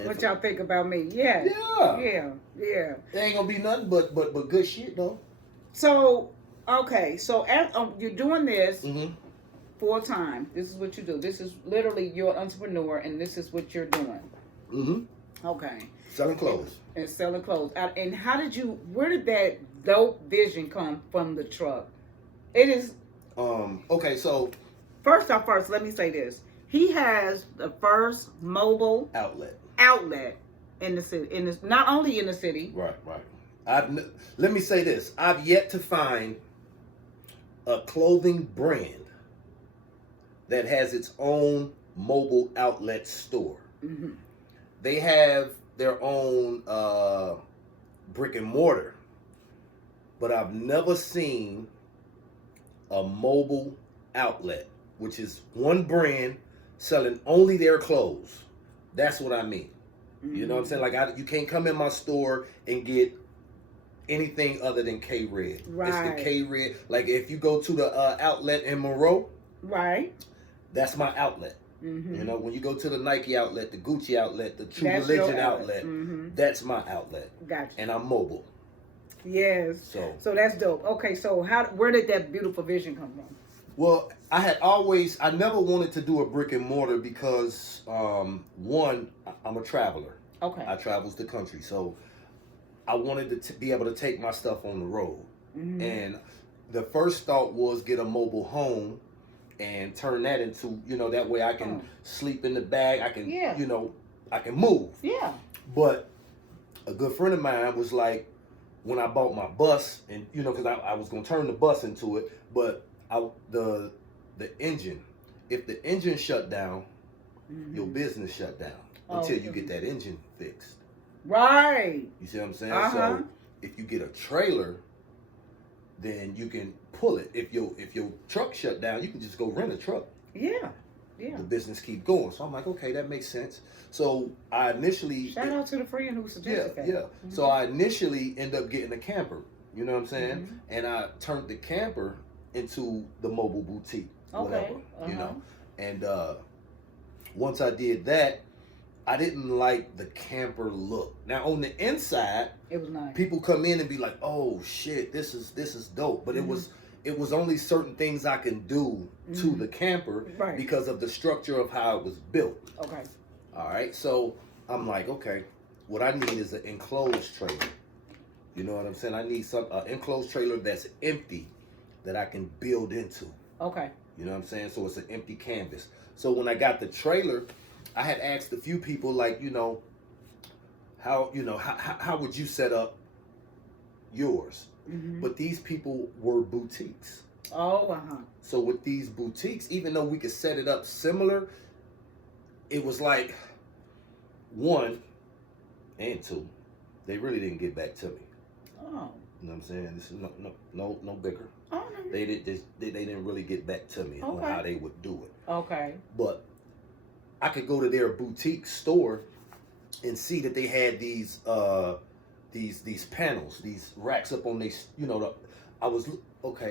What y'all think about me? Yeah. There ain't gonna be nothing but good shit though. So okay, so you're doing this full time. This is what you do. This is literally you're an entrepreneur, and this is what you're doing. Mm-hmm. Okay. Selling clothes. And selling clothes. And where did that dope vision come from the truck? It is... Okay, so... First, let me say this. He has the first mobile... Outlet in the city. Not only in the city. Right. Let me say this. I've yet to find a clothing brand that has its own mobile outlet store. Mm-hmm. They have their own brick and mortar, but I've never seen a mobile outlet, which is one brand selling only their clothes. That's what I mean. You know what I'm saying? Like, you can't come in my store and get anything other than K-Red. Right. It's the K-Red. Like, if you go to the outlet in Monroe, right, that's my outlet. Mm-hmm. You know, when you go to the Nike outlet, the Gucci outlet, the True That's Religion your outlet, that's my outlet. Gotcha. And I'm mobile. Yes. So that's dope. Okay, so where did that beautiful vision come from? Well, I never wanted to do a brick and mortar because, one, I'm a traveler. Okay. I travels the country. So I wanted to be able to take my stuff on the road. Mm-hmm. And the first thought was get a mobile home and turn that into, that way I can sleep in the bag. I can, I can move. Yeah. But a good friend of mine was like, when I bought my bus, and, because I was going to turn the bus into it, but the engine, if the engine shut down, your business shut down until you get that engine fixed. Right. You see what I'm saying? So if you get a trailer, then you can pull it. If your truck shut down, you can just go rent a truck. Yeah. Yeah. The business keep going. So I'm like, okay, that makes sense. So I initially shout out to the friend who suggested that. Yeah. Mm-hmm. So I initially end up getting a camper. You know what I'm saying? Mm-hmm. And I turned the camper into the mobile boutique. Okay. Whatever, And once I did that, I didn't like the camper look. Now on the inside, it was nice. People come in and be like, "Oh shit, this is dope." But it was only certain things I can do to the camper because of the structure of how it was built. Okay. All right. So I'm like, okay, what I need is an enclosed trailer. You know what I'm saying? I need an enclosed trailer that's empty that I can build into. Okay. You know what I'm saying? So it's an empty canvas. So when I got the trailer, I had asked a few people, like, how would you set up yours? Mm-hmm. But these people were boutiques. Oh, So with these boutiques, even though we could set it up similar, it was like, one and two, they really didn't get back to me. Oh. You know what I'm saying? This is no bigger. Oh, no. They didn't really get back to me on how they would do it. Okay. But I could go to their boutique store and see that they had these panels, these racks up on these,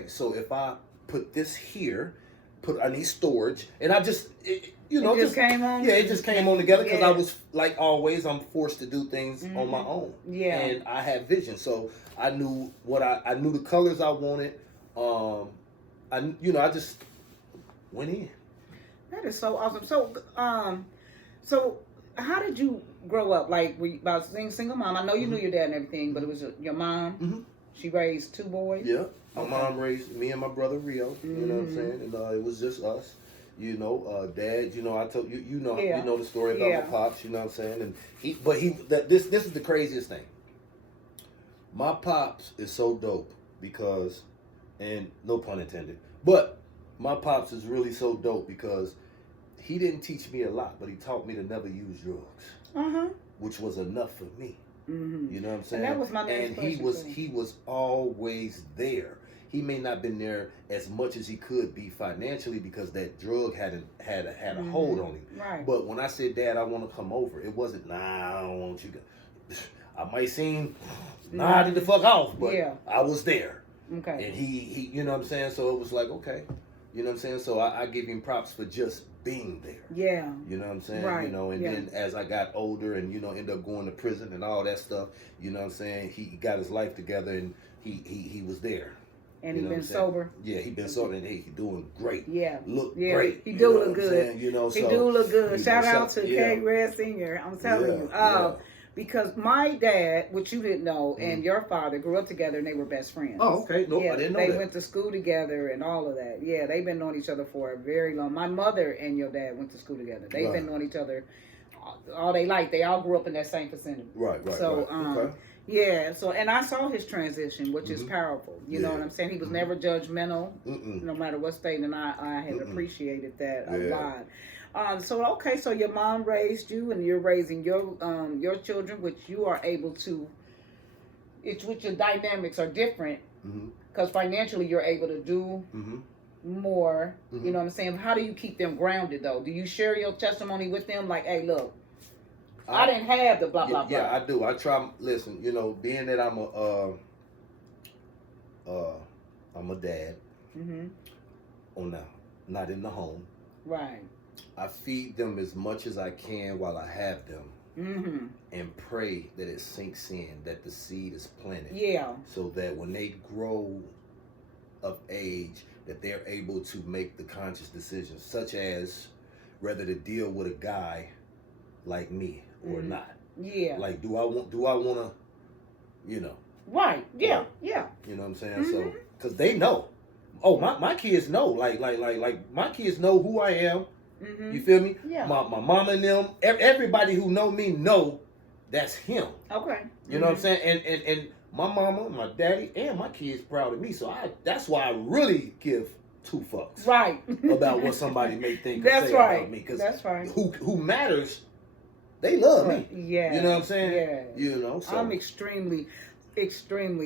so if I put this here, I need storage, and I just, it just came on. Yeah, it just came on together because I was, like always, I'm forced to do things on my own. Yeah. And I had vision, so I knew I knew the colors I wanted. I just went in. That is so awesome. So how did you grow up? Like, were you about being single mom? I know you knew your dad and everything, but it was your mom. Mm-hmm. She raised two boys. Yeah, my mom raised me and my brother Rio. You know what I'm saying? And it was just us. Dad. I told you. You know the story about my pops. You know what I'm saying? And this is the craziest thing. My pops is so dope because, and no pun intended, but my pops is really so dope because he didn't teach me a lot, but he taught me to never use drugs, which was enough for me. Mm-hmm. You know what I'm saying? And that was my next question. He was always there. He may not been there as much as he could be financially because that drug had a hold on him. Right. But when I said, "Dad, I want to come over," it wasn't, "Nah, I don't want you to." I might seem nodded the fuck off, but I was there. Okay. And he, you know what I'm saying? So it was like, okay. You know what I'm saying? So I give him props for just being there. Yeah. You know what I'm saying? Right. And then as I got older and, ended up going to prison and all that stuff, you know what I'm saying? He got his life together and he was there. And he been sober? Yeah, he been sober and he doing great. Yeah. Look great. He do look good. He do look good. Shout out to Kanye West Sr. I'm telling you. Because my dad, which you didn't know, and your father grew up together and they were best friends. Oh, okay. Nope, I didn't know that. They went to school together and all of that. Yeah, they've been knowing each other for a very long. My mother and your dad went to school together. They've been knowing each other all they life. They all grew up in that same vicinity. Right. So, okay. Yeah, so, and I saw his transition, which is powerful. You know what I'm saying? He was never judgmental, no matter what state, and I had appreciated that a lot. So your mom raised you, and you're raising your children, which you are able to. It's which your dynamics are different because financially you're able to do more. You know what I'm saying? How do you keep them grounded though? Do you share your testimony with them? Like, hey, look, I didn't have the blah blah blah. Yeah, I do. I try. Listen, you know, being that I'm a dad. Not in the home. Right. I feed them as much as I can while I have them, and pray that it sinks in, that the seed is planted. Yeah. So that when they grow of age, that they're able to make the conscious decisions, such as whether to deal with a guy like me or not. Yeah. Like, do I want to, you know? Right. Yeah. Yeah. You know what I'm saying? So, because they know. Oh, my kids know. Like my kids know who I am. You feel me? Yeah. My mama and them, everybody who know me know that's him. Okay. You know what I'm saying? And my mama, my daddy, and my kids proud of me. So that's why I really give two fucks. Right. About what somebody may think or That's say right. about me. Because that's right. who matters, they love me. Yeah. You know what I'm saying? Yeah. You know, so I'm extremely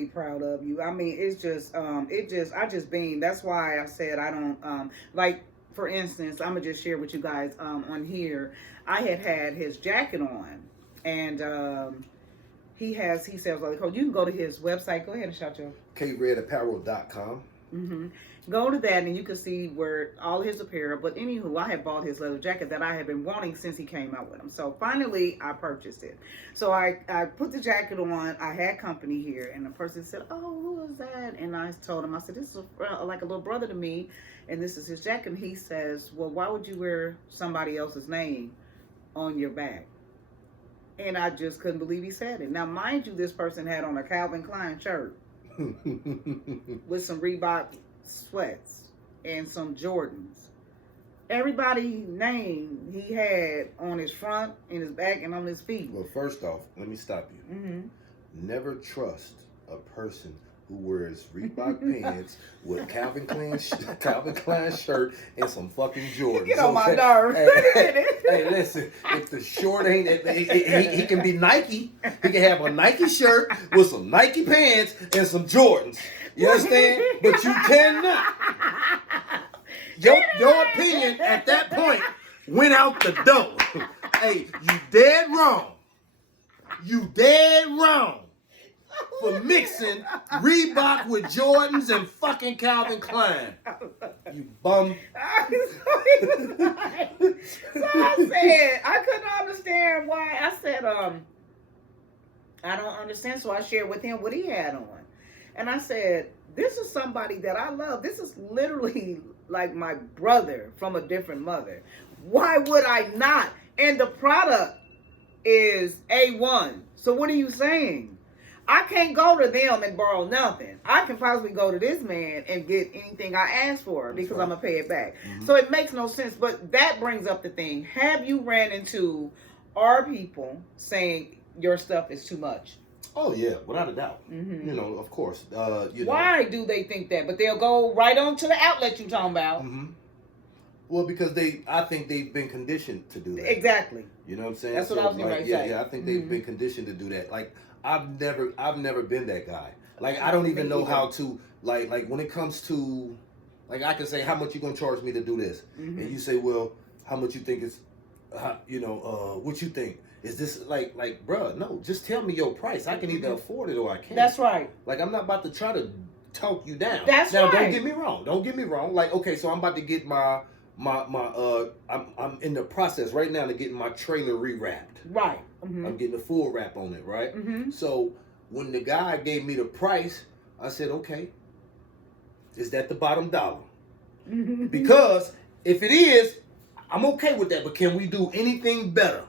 proud of you. I mean, it's just I just beam. That's why I said I don't like, for instance, I'm gonna just share with you guys on here. I had his jacket on, and he says, like, oh, you can go to his website. Go ahead and shout your KRedApparel.com. Go to that and you can see where all his apparel. But anywho, I had bought his leather jacket that I had been wanting since he came out with him. So finally, I purchased it. So I put the jacket on. I had company here, and the person said, "Oh, who is that?" And I told him, I said, "This is like a little brother to me, and this is his jacket." And he says, "Well, why would you wear somebody else's name on your back?" And I just couldn't believe he said it. Now, mind you, this person had on a Calvin Klein shirt with some Reebok sweats and some Jordans. Everybody name he had on his front, in his back, and on his feet. Well, first off, let me stop you. Never trust a person who wears Reebok pants with Calvin Klein shirt and some fucking Jordans. Get on my nerves. Hey, listen, if the short ain't, he can be Nike. He can have a Nike shirt with some Nike pants and some Jordans. You understand? But you cannot. Your opinion at that point went out the door. Hey, you dead wrong. You dead wrong for mixing Reebok with Jordans and fucking Calvin Klein. You bum. So I said, I couldn't understand why. I said, I don't understand. So I shared with him what he had on. And I said, this is somebody that I love. This is literally like my brother from a different mother. Why would I not? And the product is A1. So what are you saying? I can't go to them and borrow nothing. I can possibly go to this man and get anything I ask for because I'm going to pay it back. So it makes no sense. But that brings up the thing. Have you ran into our people saying your stuff is too much? Oh, yeah, without a doubt. You know, of course. Why do they think that? But they'll go right on to the outlet you're talking about. Well, because I think they've been conditioned to do that. Exactly. You know what I'm saying? That's what I was going to say. Yeah, I think they've been conditioned to do that. Like, I've never been that guy. Like, I don't even know how to, like when it comes to, like, I can say, how much you going to charge me to do this? And you say, well, how much you think it's, what you think? Is this like, bruh, no, just tell me your price. I can either afford it or I can't. That's right. Like, I'm not about to try to talk you down. That's now, right. Don't get me wrong. Like, okay, so I'm about to get I'm in the process right now to getting my trailer rewrapped. Right. I'm getting a full wrap on it, right? So when the guy gave me the price, I said, okay, is that the bottom dollar? Because if it is, I'm okay with that, but can we do anything better?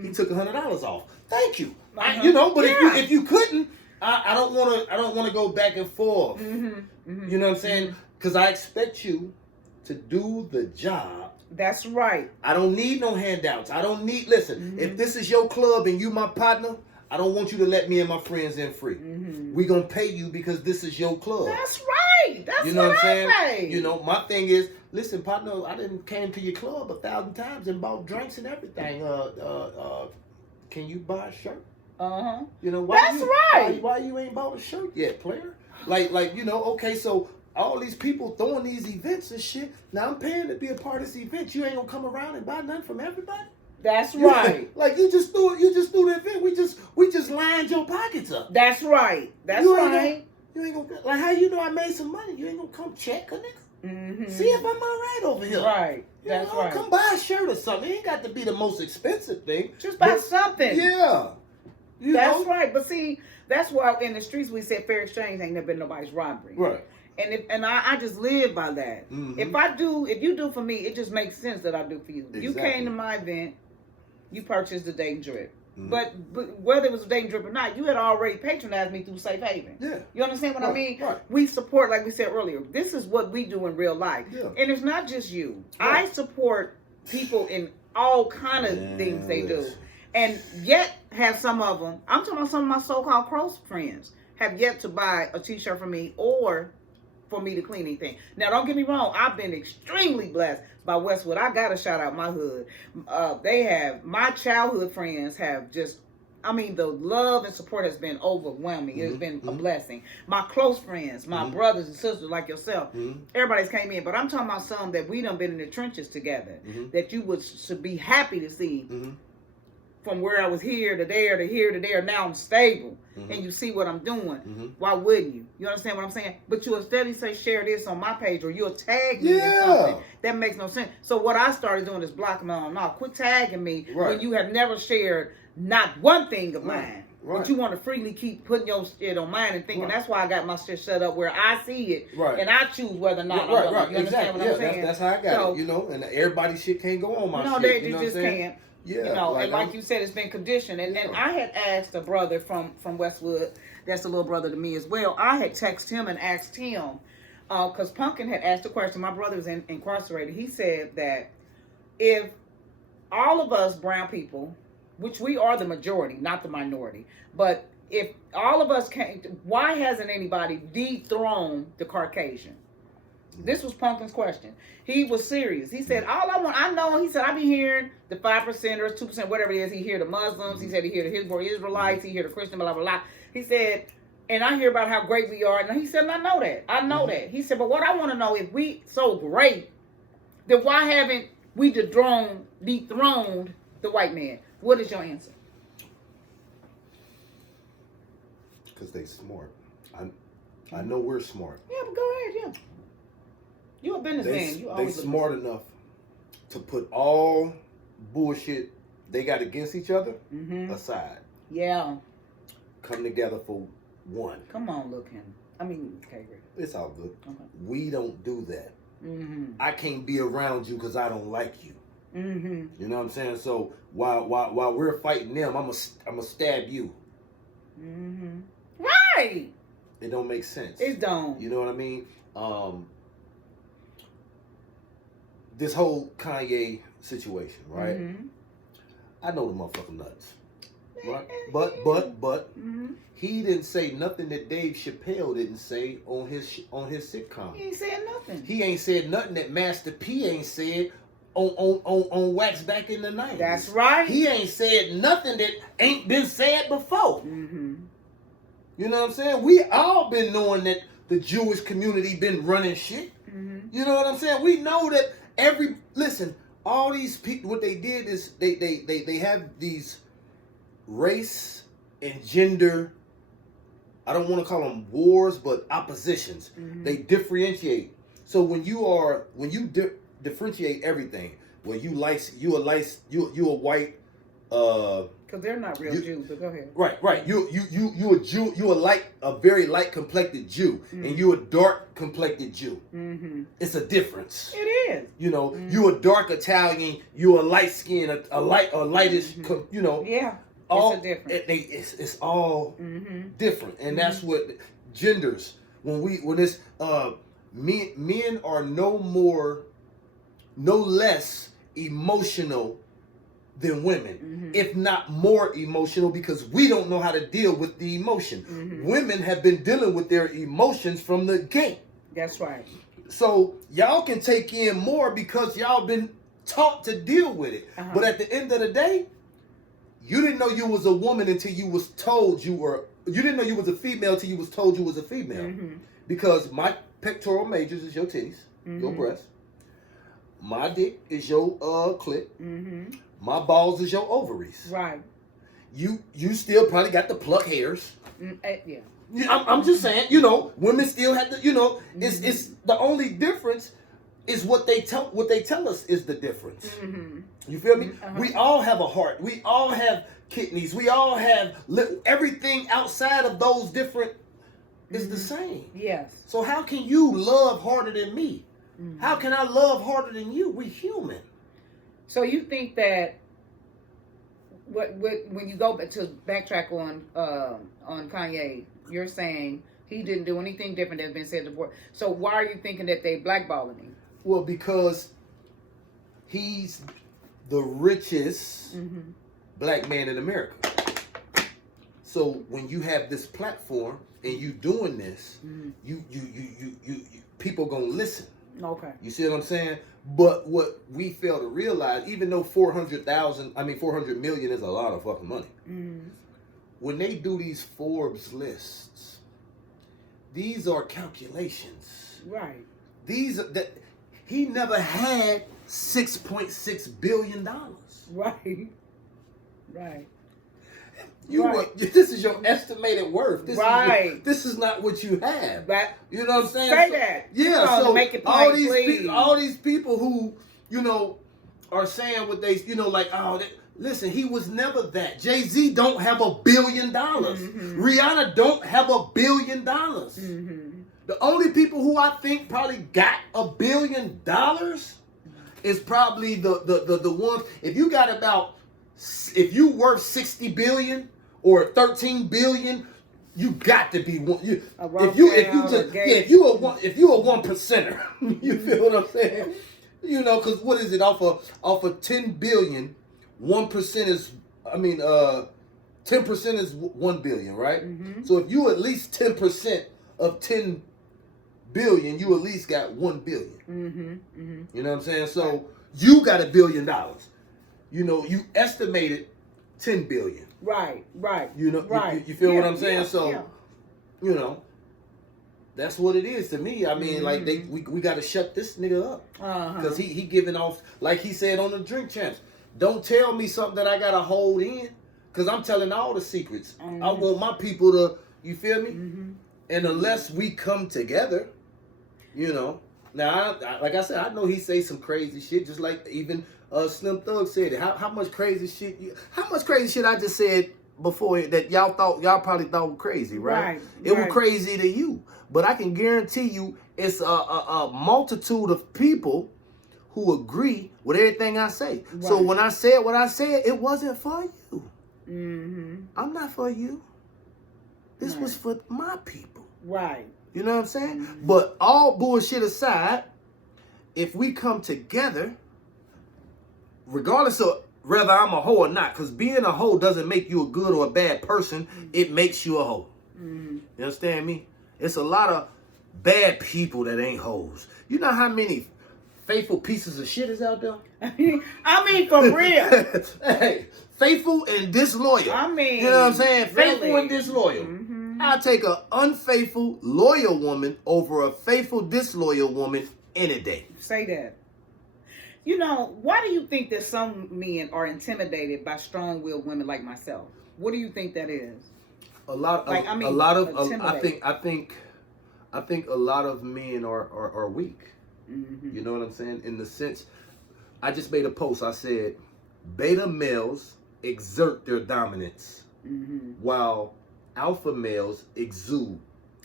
He took $100 off. Thank you. You know, but if you couldn't, I don't want to go back and forth. You know what I'm saying? Because I expect you to do the job. That's right. I don't need no handouts. I don't need. Listen, if this is your club and you my partner, I don't want you to let me and my friends in free. We gonna pay you because this is your club. That's right. That's you know what I'm saying. Say. You know, my thing is, listen, partner, I didn't came to your club 1,000 times and bought drinks and everything. Can you buy a shirt? You know why? That's right. Why you ain't bought a shirt yet, player? Like you know, okay, so all these people throwing these events and shit. Now I'm paying to be a part of this event. You ain't gonna come around and buy nothing from everybody. That's right. Like you just threw the event. We just lined your pockets up. That's right. That's you right. You ain't gonna like how you know I made some money. You ain't gonna come check a nigga. Mm-hmm. See if I'm all right over here. Right. That's right. Come buy a shirt or something. It ain't got to be the most expensive thing. Just buy something. Yeah. That's right. But see, that's why in the streets we said fair exchange ain't never been nobody's robbery. Right. And I just live by that. Mm-hmm. If you do for me, it just makes sense that I do for you. Exactly. You came to my event, you purchased the Dayton Drip. Mm-hmm. But whether it was a Dayton Drip or not, you had already patronized me through Safe Haven. Yeah. You understand what I mean? Right. We support, like we said earlier, this is what we do in real life. Yeah. And it's not just you. Right. I support people in all kind of things they do. And yet have some of them, I'm talking about some of my so-called close friends, have yet to buy a t-shirt for me or for me to clean anything. Now, don't get me wrong. I've been extremely blessed by Westwood. I got to shout out my hood. My childhood friends have just, the love and support has been overwhelming. It's been a blessing. My close friends, my brothers and sisters like yourself, everybody's came in. But I'm talking about some that we done been in the trenches together, that you should be happy to see. From where I was here to there to here to there, now I'm stable, and you see what I'm doing. Why wouldn't you? You understand what I'm saying? But you'll steadily say, share this on my page, or you'll tag me in something. That makes no sense. So what I started doing is blocking them. No, quit tagging me when you have never shared not one thing of mine. But you want to freely keep putting your shit on mine and thinking that's why I got my shit set up where I see it and I choose whether or not I'm going. You understand what I'm saying? That's how I got it, and everybody's shit can't go on my shit. No, they just can't. Yeah, and like you said, it's been conditioned. And I had asked a brother from Westwood, that's a little brother to me as well. I had texted him and asked him, because Pumpkin had asked a question. My brother's incarcerated. He said that if all of us brown people, which we are the majority, not the minority, but if all of us came, why hasn't anybody dethroned the Caucasian? This was Pumpkin's question. He was serious. He said, he said, I be hearing the 5%ers, 2%, whatever it is. He hear the Muslims. He said he hear the Hebrew Israelites. He hear the Christian, blah, blah, blah. He said, and I hear about how great we are. And he said, and I know that. I know that. He said, but what I want to know, if we so great, then why haven't we dethroned the white man? What is your answer? Because they smart. I know we're smart. Yeah, but go ahead, yeah. You're a businessman. They smart enough to put all bullshit they got against each other aside. Yeah. Come together for one. Come on, look him. Okay, great. It's all good. Okay. We don't do that. I can't be around you because I don't like you. You know what I'm saying? So while we're fighting them, I'm gonna stab you. Right. It don't make sense. It don't. You know what I mean? This whole Kanye situation, right? I know the motherfucker nuts, right? But he didn't say nothing that Dave Chappelle didn't say on his sitcom. He ain't said nothing. He ain't said nothing that Master P ain't said on Wax back in the 90s. That's right. He ain't said nothing that ain't been said before. You know what I'm saying? We all been knowing that the Jewish community been running shit. You know what I'm saying? We know that all these people, what they did is they have these race and gender, I don't want to call them wars, but oppositions. They differentiate. So when you differentiate everything, when you a white, because they're not real Jews, but go ahead. Right. You a Jew. You a very light complected Jew, and you a dark complected Jew. It's a difference. It is. You know, you a dark Italian. You a light skin, a lightish. You know. Yeah. All it's a difference. It's all different, and that's what genders. When this men are no less emotional than women, if not more emotional, because we don't know how to deal with the emotion. Women have been dealing with their emotions from the gate. That's right. So y'all can take in more because y'all been taught to deal with it. But at the end of the day, you didn't know you was a woman until you was told you were. You didn't know you was a female until you was told you was a female. Because my pectoral majors is your titties, your breasts. My dick is your clit. My balls is your ovaries. Right. You still probably got to pluck hairs. Yeah. I'm just saying, women still have to, it's the only difference is what they tell us is the difference. Mm-hmm. You feel me? Uh-huh. We all have a heart. We all have kidneys. We all have everything outside of those different is the same. Yes. So how can you love harder than me? Mm-hmm. How can I love harder than you? We human. So you think that when you go to backtrack on Kanye, you're saying he didn't do anything different that's been said before. So why are you thinking that they blackballing him? Well, because he's the richest black man in America. So when you have this platform and you doing this, you people gonna listen. Okay. You see what I'm saying? But what we fail to realize, even though 400 million is a lot of fucking money. When they do these Forbes lists, these are calculations. Right. These are that he never had $6.6 billion. Right. Right. This is your estimated worth. This is not what you have. Right. You know what I'm saying? Say that. Yeah. So make it plain, all these people who are saying what they listen, he was never that. Jay-Z don't have $1 billion. Rihanna don't have $1 billion. The only people who I think probably got $1 billion is probably the ones. If you worth 60 billion or 13 billion, you got to be one. If you a 1%er, you feel what I'm saying? Because what is it off of 10 billion? 1% is 10% is 1 billion, right? So if you at least 10% of 10 billion, you at least got 1 billion. You know what I'm saying? So you got $1 billion. You estimated 10 billion. Right. You feel what I'm saying? That's what it is to me. I mean, we got to shut this nigga up because he giving off, like he said on the Drink Champs. Don't tell me something that I gotta hold in, because I'm telling all the secrets. I want my people to, you feel me? And unless we come together, now, like I said, I know he say some crazy shit, just like even Slim Thug said it. How much crazy shit I just said before that y'all probably thought was crazy, right? It was crazy to you, but I can guarantee you it's a multitude of people who agree with everything I say. Right. So when I said what I said, it wasn't for you. I'm not for you. This was for my people. Right. You know what I'm saying? But all bullshit aside, if we come together, regardless of whether I'm a hoe or not, because being a hoe doesn't make you a good or a bad person, it makes you a hoe. You understand me? It's a lot of bad people that ain't hoes. You know how many faithful pieces of shit is out there? I mean, for real. Hey, faithful and disloyal. I mean, you know what I'm saying? Really? Faithful and disloyal. I'll take an unfaithful, loyal woman over a faithful, disloyal woman any day. Say that. Why do you think that some men are intimidated by strong-willed women like myself? What do you think that is? I think a lot of men are weak. You know what I'm saying? In the sense, I just made a post. I said, beta males exert their dominance while alpha males exude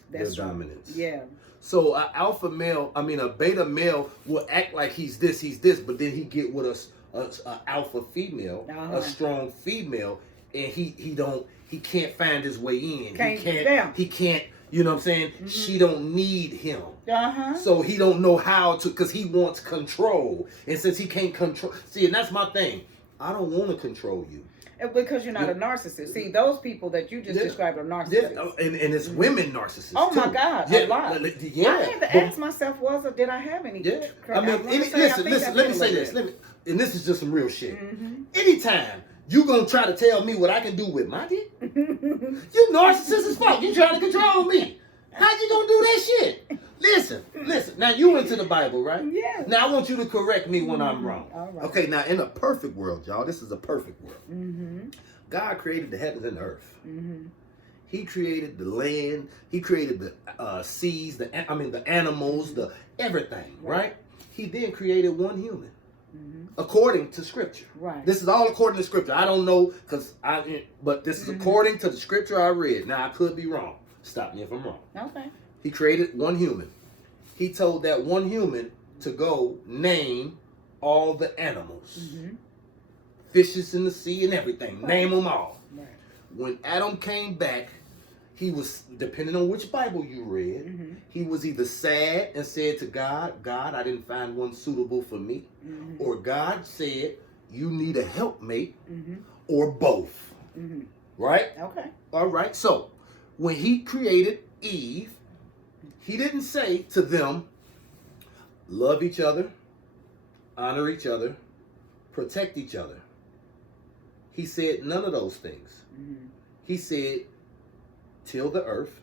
their dominance. Yeah. So a beta male will act like he's this, but then he get with a alpha female, a strong female, and he can't find his way in. He can't. You know what I'm saying? She don't need him. So he don't know how to, because he wants control. And since he can't control, and that's my thing. I don't want to control you. Because you're not a narcissist. See, those people that you just described are narcissists. Yeah, and it's women narcissists. Oh too. My God, a lot. I had to ask myself, did I have any? Yeah. Let me say this. And this is just some real shit. Anytime you gonna try to tell me what I can do with my dick, you narcissist as fuck. You trying to control me. How you gonna do that shit? Listen. Now you into the Bible, right? Yes. Now I want you to correct me when I'm wrong. All right. Okay, now in a perfect world, y'all, this is a perfect world. Mm-hmm. God created the heavens and the earth. Mm-hmm. He created the land. He created the seas, the animals, the everything, right? He then created one human. According to scripture. Right. This is all according to scripture. I don't know but this is according to the scripture I read. Now I could be wrong. Stop me if I'm wrong. Okay. He created one human. He told that one human to go name all the animals. Fishes in the sea and everything. Right. Name them all. Right. When Adam came back, he was, depending on which Bible you read, he was either sad and said to God, I didn't find one suitable for me. Or God said, you need a helpmate, or both. Right? Okay. All right. So, when he created Eve, he didn't say to them, love each other, honor each other, protect each other. He said none of those things. He said, till the earth,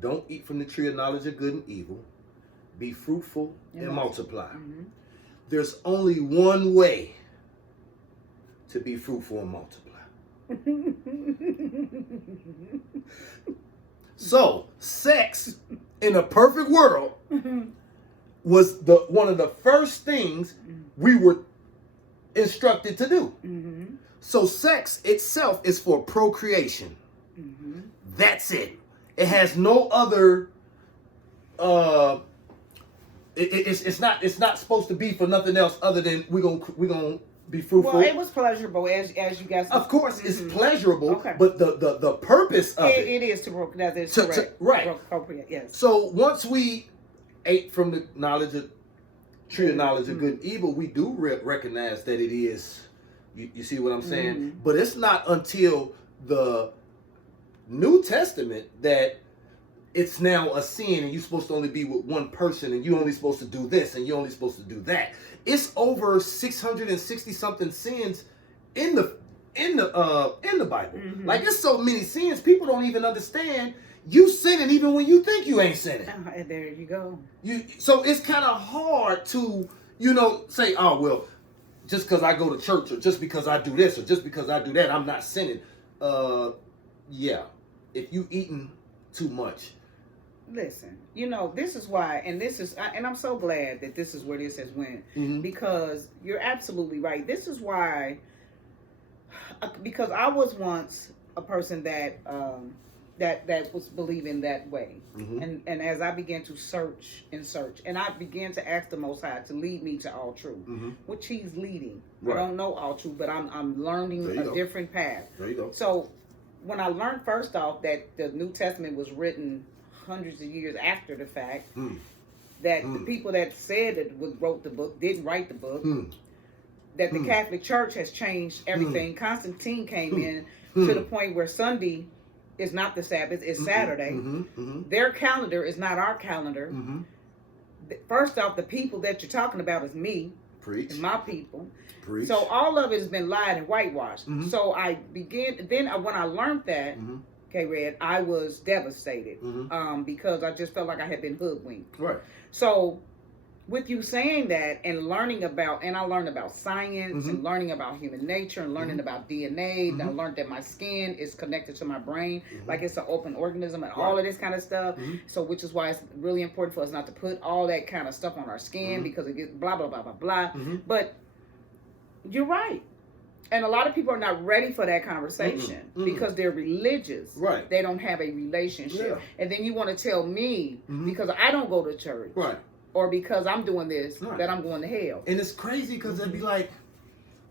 don't eat from the tree of knowledge of good and evil, be fruitful and multiply. There's only one way to be fruitful and multiply. So, sex in a perfect world was one of the first things we were instructed to do. So sex itself is for procreation. That's it. It has no other. It's not supposed to be for nothing else other than we're gonna be fruitful. Well, it was pleasurable as you guys. Of course, it's pleasurable, but the purpose of it is to procreate. That is correct. Right. Procreate. Yes. So once we ate from the knowledge of tree of knowledge of good and evil, we do recognize that it is. You see what I'm saying? But it's not until the New Testament that it's now a sin and you're supposed to only be with one person and you're only supposed to do this and you're only supposed to do that. It's over 660 something sins in the Bible. Like there's so many sins people don't even understand. You sinning even when you think you ain't sinning. There you go. So it's kind of hard to say, oh well, just because I go to church or just because I do this or just because I do that, I'm not sinning. Yeah. If you eating too much. Listen, this is why, and I'm so glad that this is where this has went, because you're absolutely right. This is why, because I was once a person that was believing that way, and as I began to search, and I began to ask the Most High to lead me to all truth, which He's leading. Right. I don't know all truth, but I'm learning a different path. There you go. So when I learned first off that the New Testament was written hundreds of years after the fact, that the people that said that wrote the book didn't write the book, that the Catholic Church has changed everything. Constantine came in to the point where Sunday is not the Sabbath, it's Saturday. Their calendar is not our calendar. First off, the people that you're talking about is me. Preach. And my people. Preach. So all of it has been lied and whitewashed. So I when I learned that, Red, I was devastated because I just felt like I had been hoodwinked. Right. So with you saying that and learning about, and I learned about science and learning about human nature and learning about DNA, and I learned that my skin is connected to my brain, like it's an open organism and all of this kind of stuff. So which is why it's really important for us not to put all that kind of stuff on our skin because it gets blah, blah, blah, blah, blah. But you're right. And a lot of people are not ready for that conversation because they're religious. Right. They don't have a relationship. Yeah. And then you want to tell me, because I don't go to church. Right. Or because I'm doing this, that I'm going to hell. And it's crazy because they'd be like,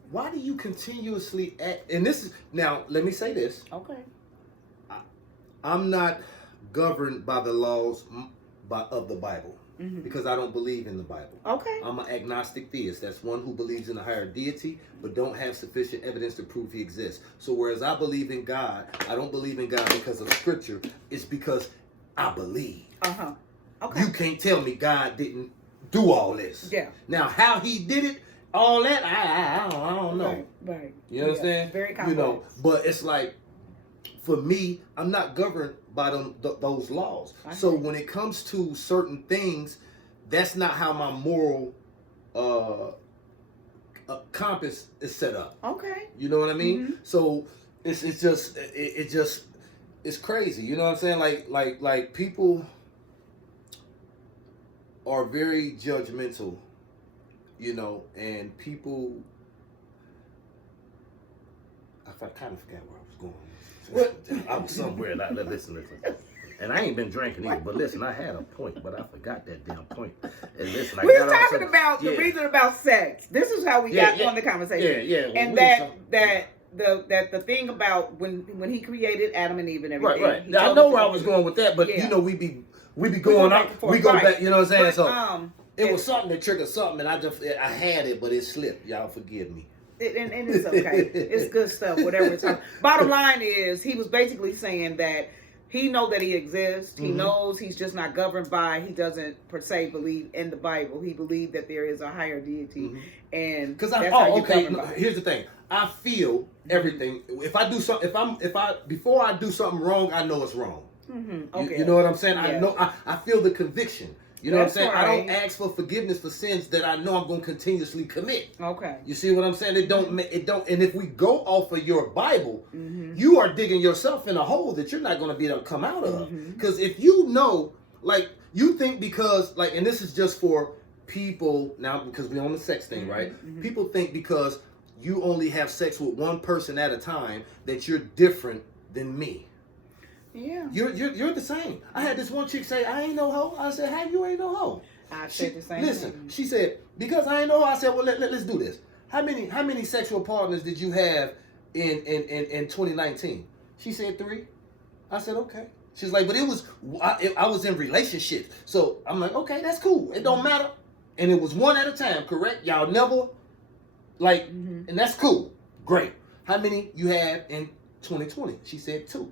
why do you continuously act? And this is, now, let me say this. Okay. I'm not governed by the laws of the Bible because I don't believe in the Bible. Okay. I'm an agnostic theist. That's one who believes in a higher deity but don't have sufficient evidence to prove He exists. So whereas I believe in God, I don't believe in God because of Scripture. It's because I believe. Okay. You can't tell me God didn't do all this. Yeah. Now, how He did it, all that, I don't know. Right. You understand? Very complex. But it's like, for me, I'm not governed by those laws. So when it comes to certain things, that's not how my moral compass is set up. Okay. You know what I mean? Mm-hmm. So it's just it's crazy. You know what I'm saying? Like people are very judgmental, you know, and people. I kind of forgot where I was going. I was somewhere. Listen. And I ain't been drinking either, but listen, I had a point, but I forgot that damn point. And listen, we're talking about the reason about sex. This is how we got on the conversation. Yeah. And the thing about when he created Adam and Eve and everything. Right. I know where I was going with that, but you know, we be going up, we go back. You know what I'm saying? So it was something that triggered something, and I had it, but it slipped. Y'all forgive me. And it's okay. It's good stuff. Whatever it's on. Bottom line is, he was basically saying that he know that he exists. He knows he's just not governed by. He doesn't per se believe in the Bible. He believed that there is a higher deity, and because here's the thing. I feel everything. If I do something, before I do something wrong, I know it's wrong. Okay. You know what I'm saying? Yeah. I know. I feel the conviction. You know what I'm saying? Right. I don't ask for forgiveness for sins that I know I'm going to continuously commit. Okay. You see what I'm saying? It don't. And if we go off of your Bible, you are digging yourself in a hole that you're not going to be able to come out of. Because if you know, like, you think because, like, and this is just for people now because we're on the sex thing, right? People think because you only have sex with one person at a time that you're different than me. Yeah. You're the same. I had this one chick say, I ain't no hoe. I said, how you ain't no hoe? I said the same thing. She said, because I ain't no hoe. I said, well, let's do this. How many sexual partners did you have in 2019? She said 3. I said, okay. She's like, but I was in relationships. So I'm like, okay, that's cool. It don't matter. And it was one at a time, correct? Y'all never, like, and that's cool. Great. How many you had in 2020? She said 2.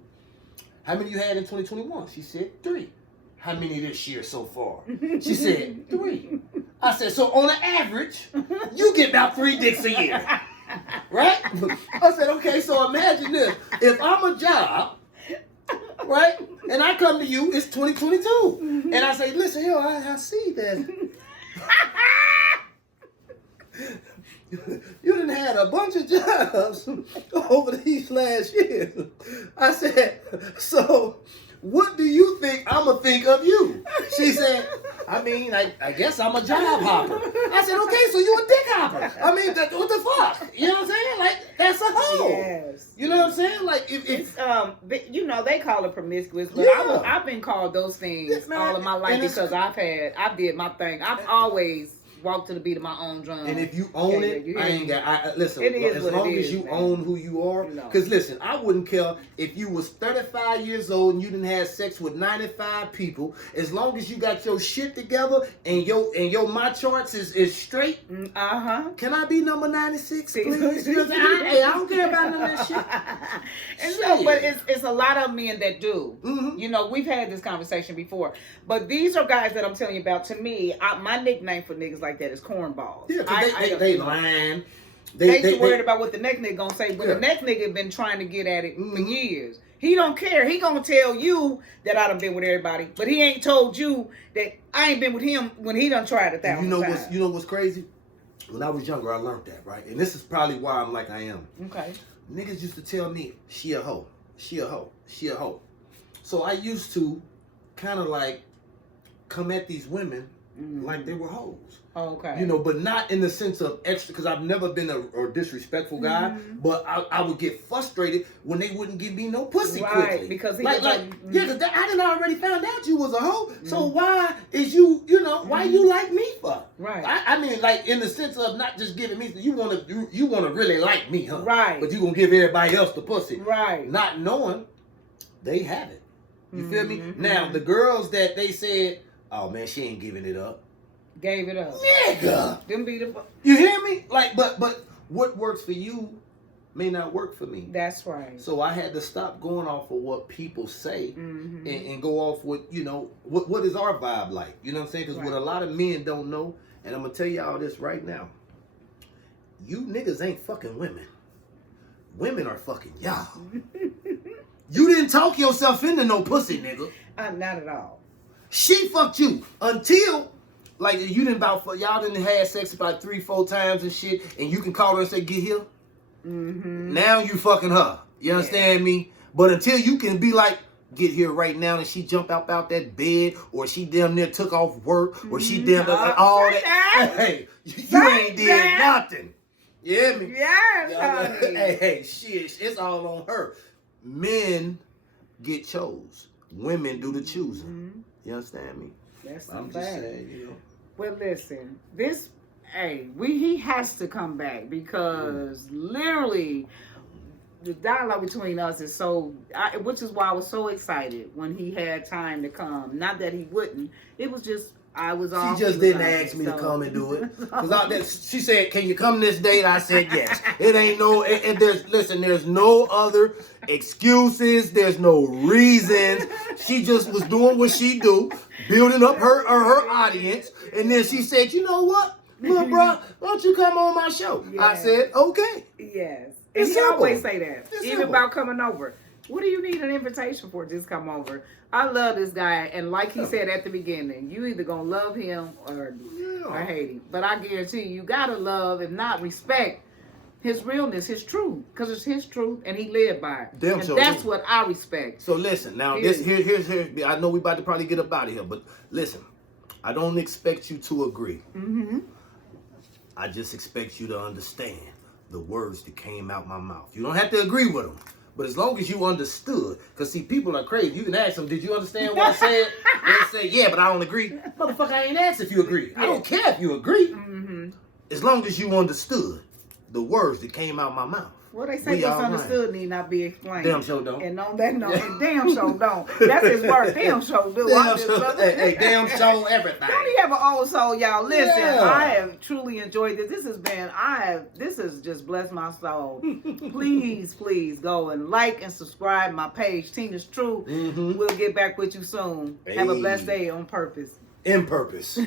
How many you had in 2021? She said 3. How many this year so far? She said 3. I said, so on an average, you get about 3 dicks a year. Right? I said, okay, so imagine this. If I'm a job, right, and I come to you, it's 2022. And I say, listen, here, I see that. You done had a bunch of jobs over these last years. I said, so what do you think I'm going to think of you? She said, I mean, I guess I'm a job hopper. I said, okay, so you a dick hopper. I mean, what the fuck? You know what I'm saying? Like, that's a hoe. Yes. You know what I'm saying? Like, if you know, they call it promiscuous, but I've been called those things all of my life because I did my thing. I've always walk to the beat of my own drum. And if you own it, I ain't got. Listen, as long as you own who you are. Because listen, I wouldn't care if you was 35 years old and you didn't have sex with 95 people. As long as you got your shit together and your my charts is straight. Can I be number 96, please? You know what I'm saying? I don't care about none of that shit. And so, but it's a lot of men that do. You know, we've had this conversation before. But these are guys that I'm telling you about. To me, my nickname for niggas like that is cornballs. Yeah, because they lying. They worried about what the next nigga gonna say, but the next nigga been trying to get at it for years. He don't care. He gonna tell you that I done been with everybody, but he ain't told you that I ain't been with him when he done tried 1,000 times. You know what's crazy? When I was younger, I learned that, right? And this is probably why I'm like I am. Okay. Niggas used to tell me, she a hoe, she a hoe, she a hoe. So I used to kind of like come at these women like they were hoes. Okay. You know, but not in the sense of extra, because I've never been a disrespectful guy, but I would get frustrated when they wouldn't give me no pussy quickly. Because he because I done already found out you was a hoe, so why is you know, why you like me for? Right. I mean, like, in the sense of not just giving me, you want to really like me, huh? Right. But you going to give everybody else the pussy. Right. Not knowing they have it. You feel me? Now, the girls that they said, oh man, she ain't giving it up. Gave it up. Nigga. Them be the... You hear me? Like, but what works for you may not work for me. That's right. So I had to stop going off of what people say and go off with, you know, what is our vibe like? You know what I'm saying? Because what a lot of men don't know, and I'm going to tell y'all this right now. You niggas ain't fucking women. Women are fucking y'all. You didn't talk yourself into no pussy, nigga. Not at all. She fucked you until, like, you didn't y'all didn't have sex about 3-4 times and shit, and you can call her and say, get here. Mm-hmm. Now you fucking her. You understand me? But until you can be like, get here right now, and she jump out that bed, or she damn near took off work, or she damn near all that. Hey, you ain't did nothing. You hear me? Yes, honey. Hey, shit, it's all on her. Men get chose. Women do the choosing. Mm-hmm. You understand me? That's I'm just saying, you know. Well, listen, he has to come back because literally the dialogue between us is which is why I was so excited when he had time to come. Not that he wouldn't. It was just I was off. She just didn't ask me to come and do it. Cause she said, "Can you come this date?" I said, "Yes." It ain't no. There's no other excuses. There's no reasons. She just was doing what she do, building up her audience, and then she said, "You know what, little bro, why don't you come on my show?" Yes. I said, "Okay." Yes. And he always say that, even about coming over. What do you need an invitation for? Just come over. I love this guy, and like he said at the beginning, you either gonna love him or hate him. But I guarantee you gotta love, if not respect, his realness, his truth, because it's his truth, and he lived by it. And that's what I respect. So listen, now here's. I know we about to probably get up out of here, but listen, I don't expect you to agree. Mm-hmm. I just expect you to understand the words that came out my mouth. You don't have to agree with them. But as long as you understood, because see, people are crazy. You can ask them, did you understand what I said? They say, yeah, but I don't agree. Motherfucker, I ain't asked if you agree. I don't care if you agree. Mm-hmm. As long as you understood the words that came out my mouth. Well, they say what's understood need not be explained. Damn sure don't. And on that note, damn sure don't. That's his word. Damn sure do. Hey, damn sure everything. Don't he have an old soul, y'all? Listen, I have truly enjoyed this. This has just blessed my soul. Please go and like and subscribe my page. Tina's True. Mm-hmm. We'll get back with you soon. Hey. Have a blessed day on purpose. In purpose.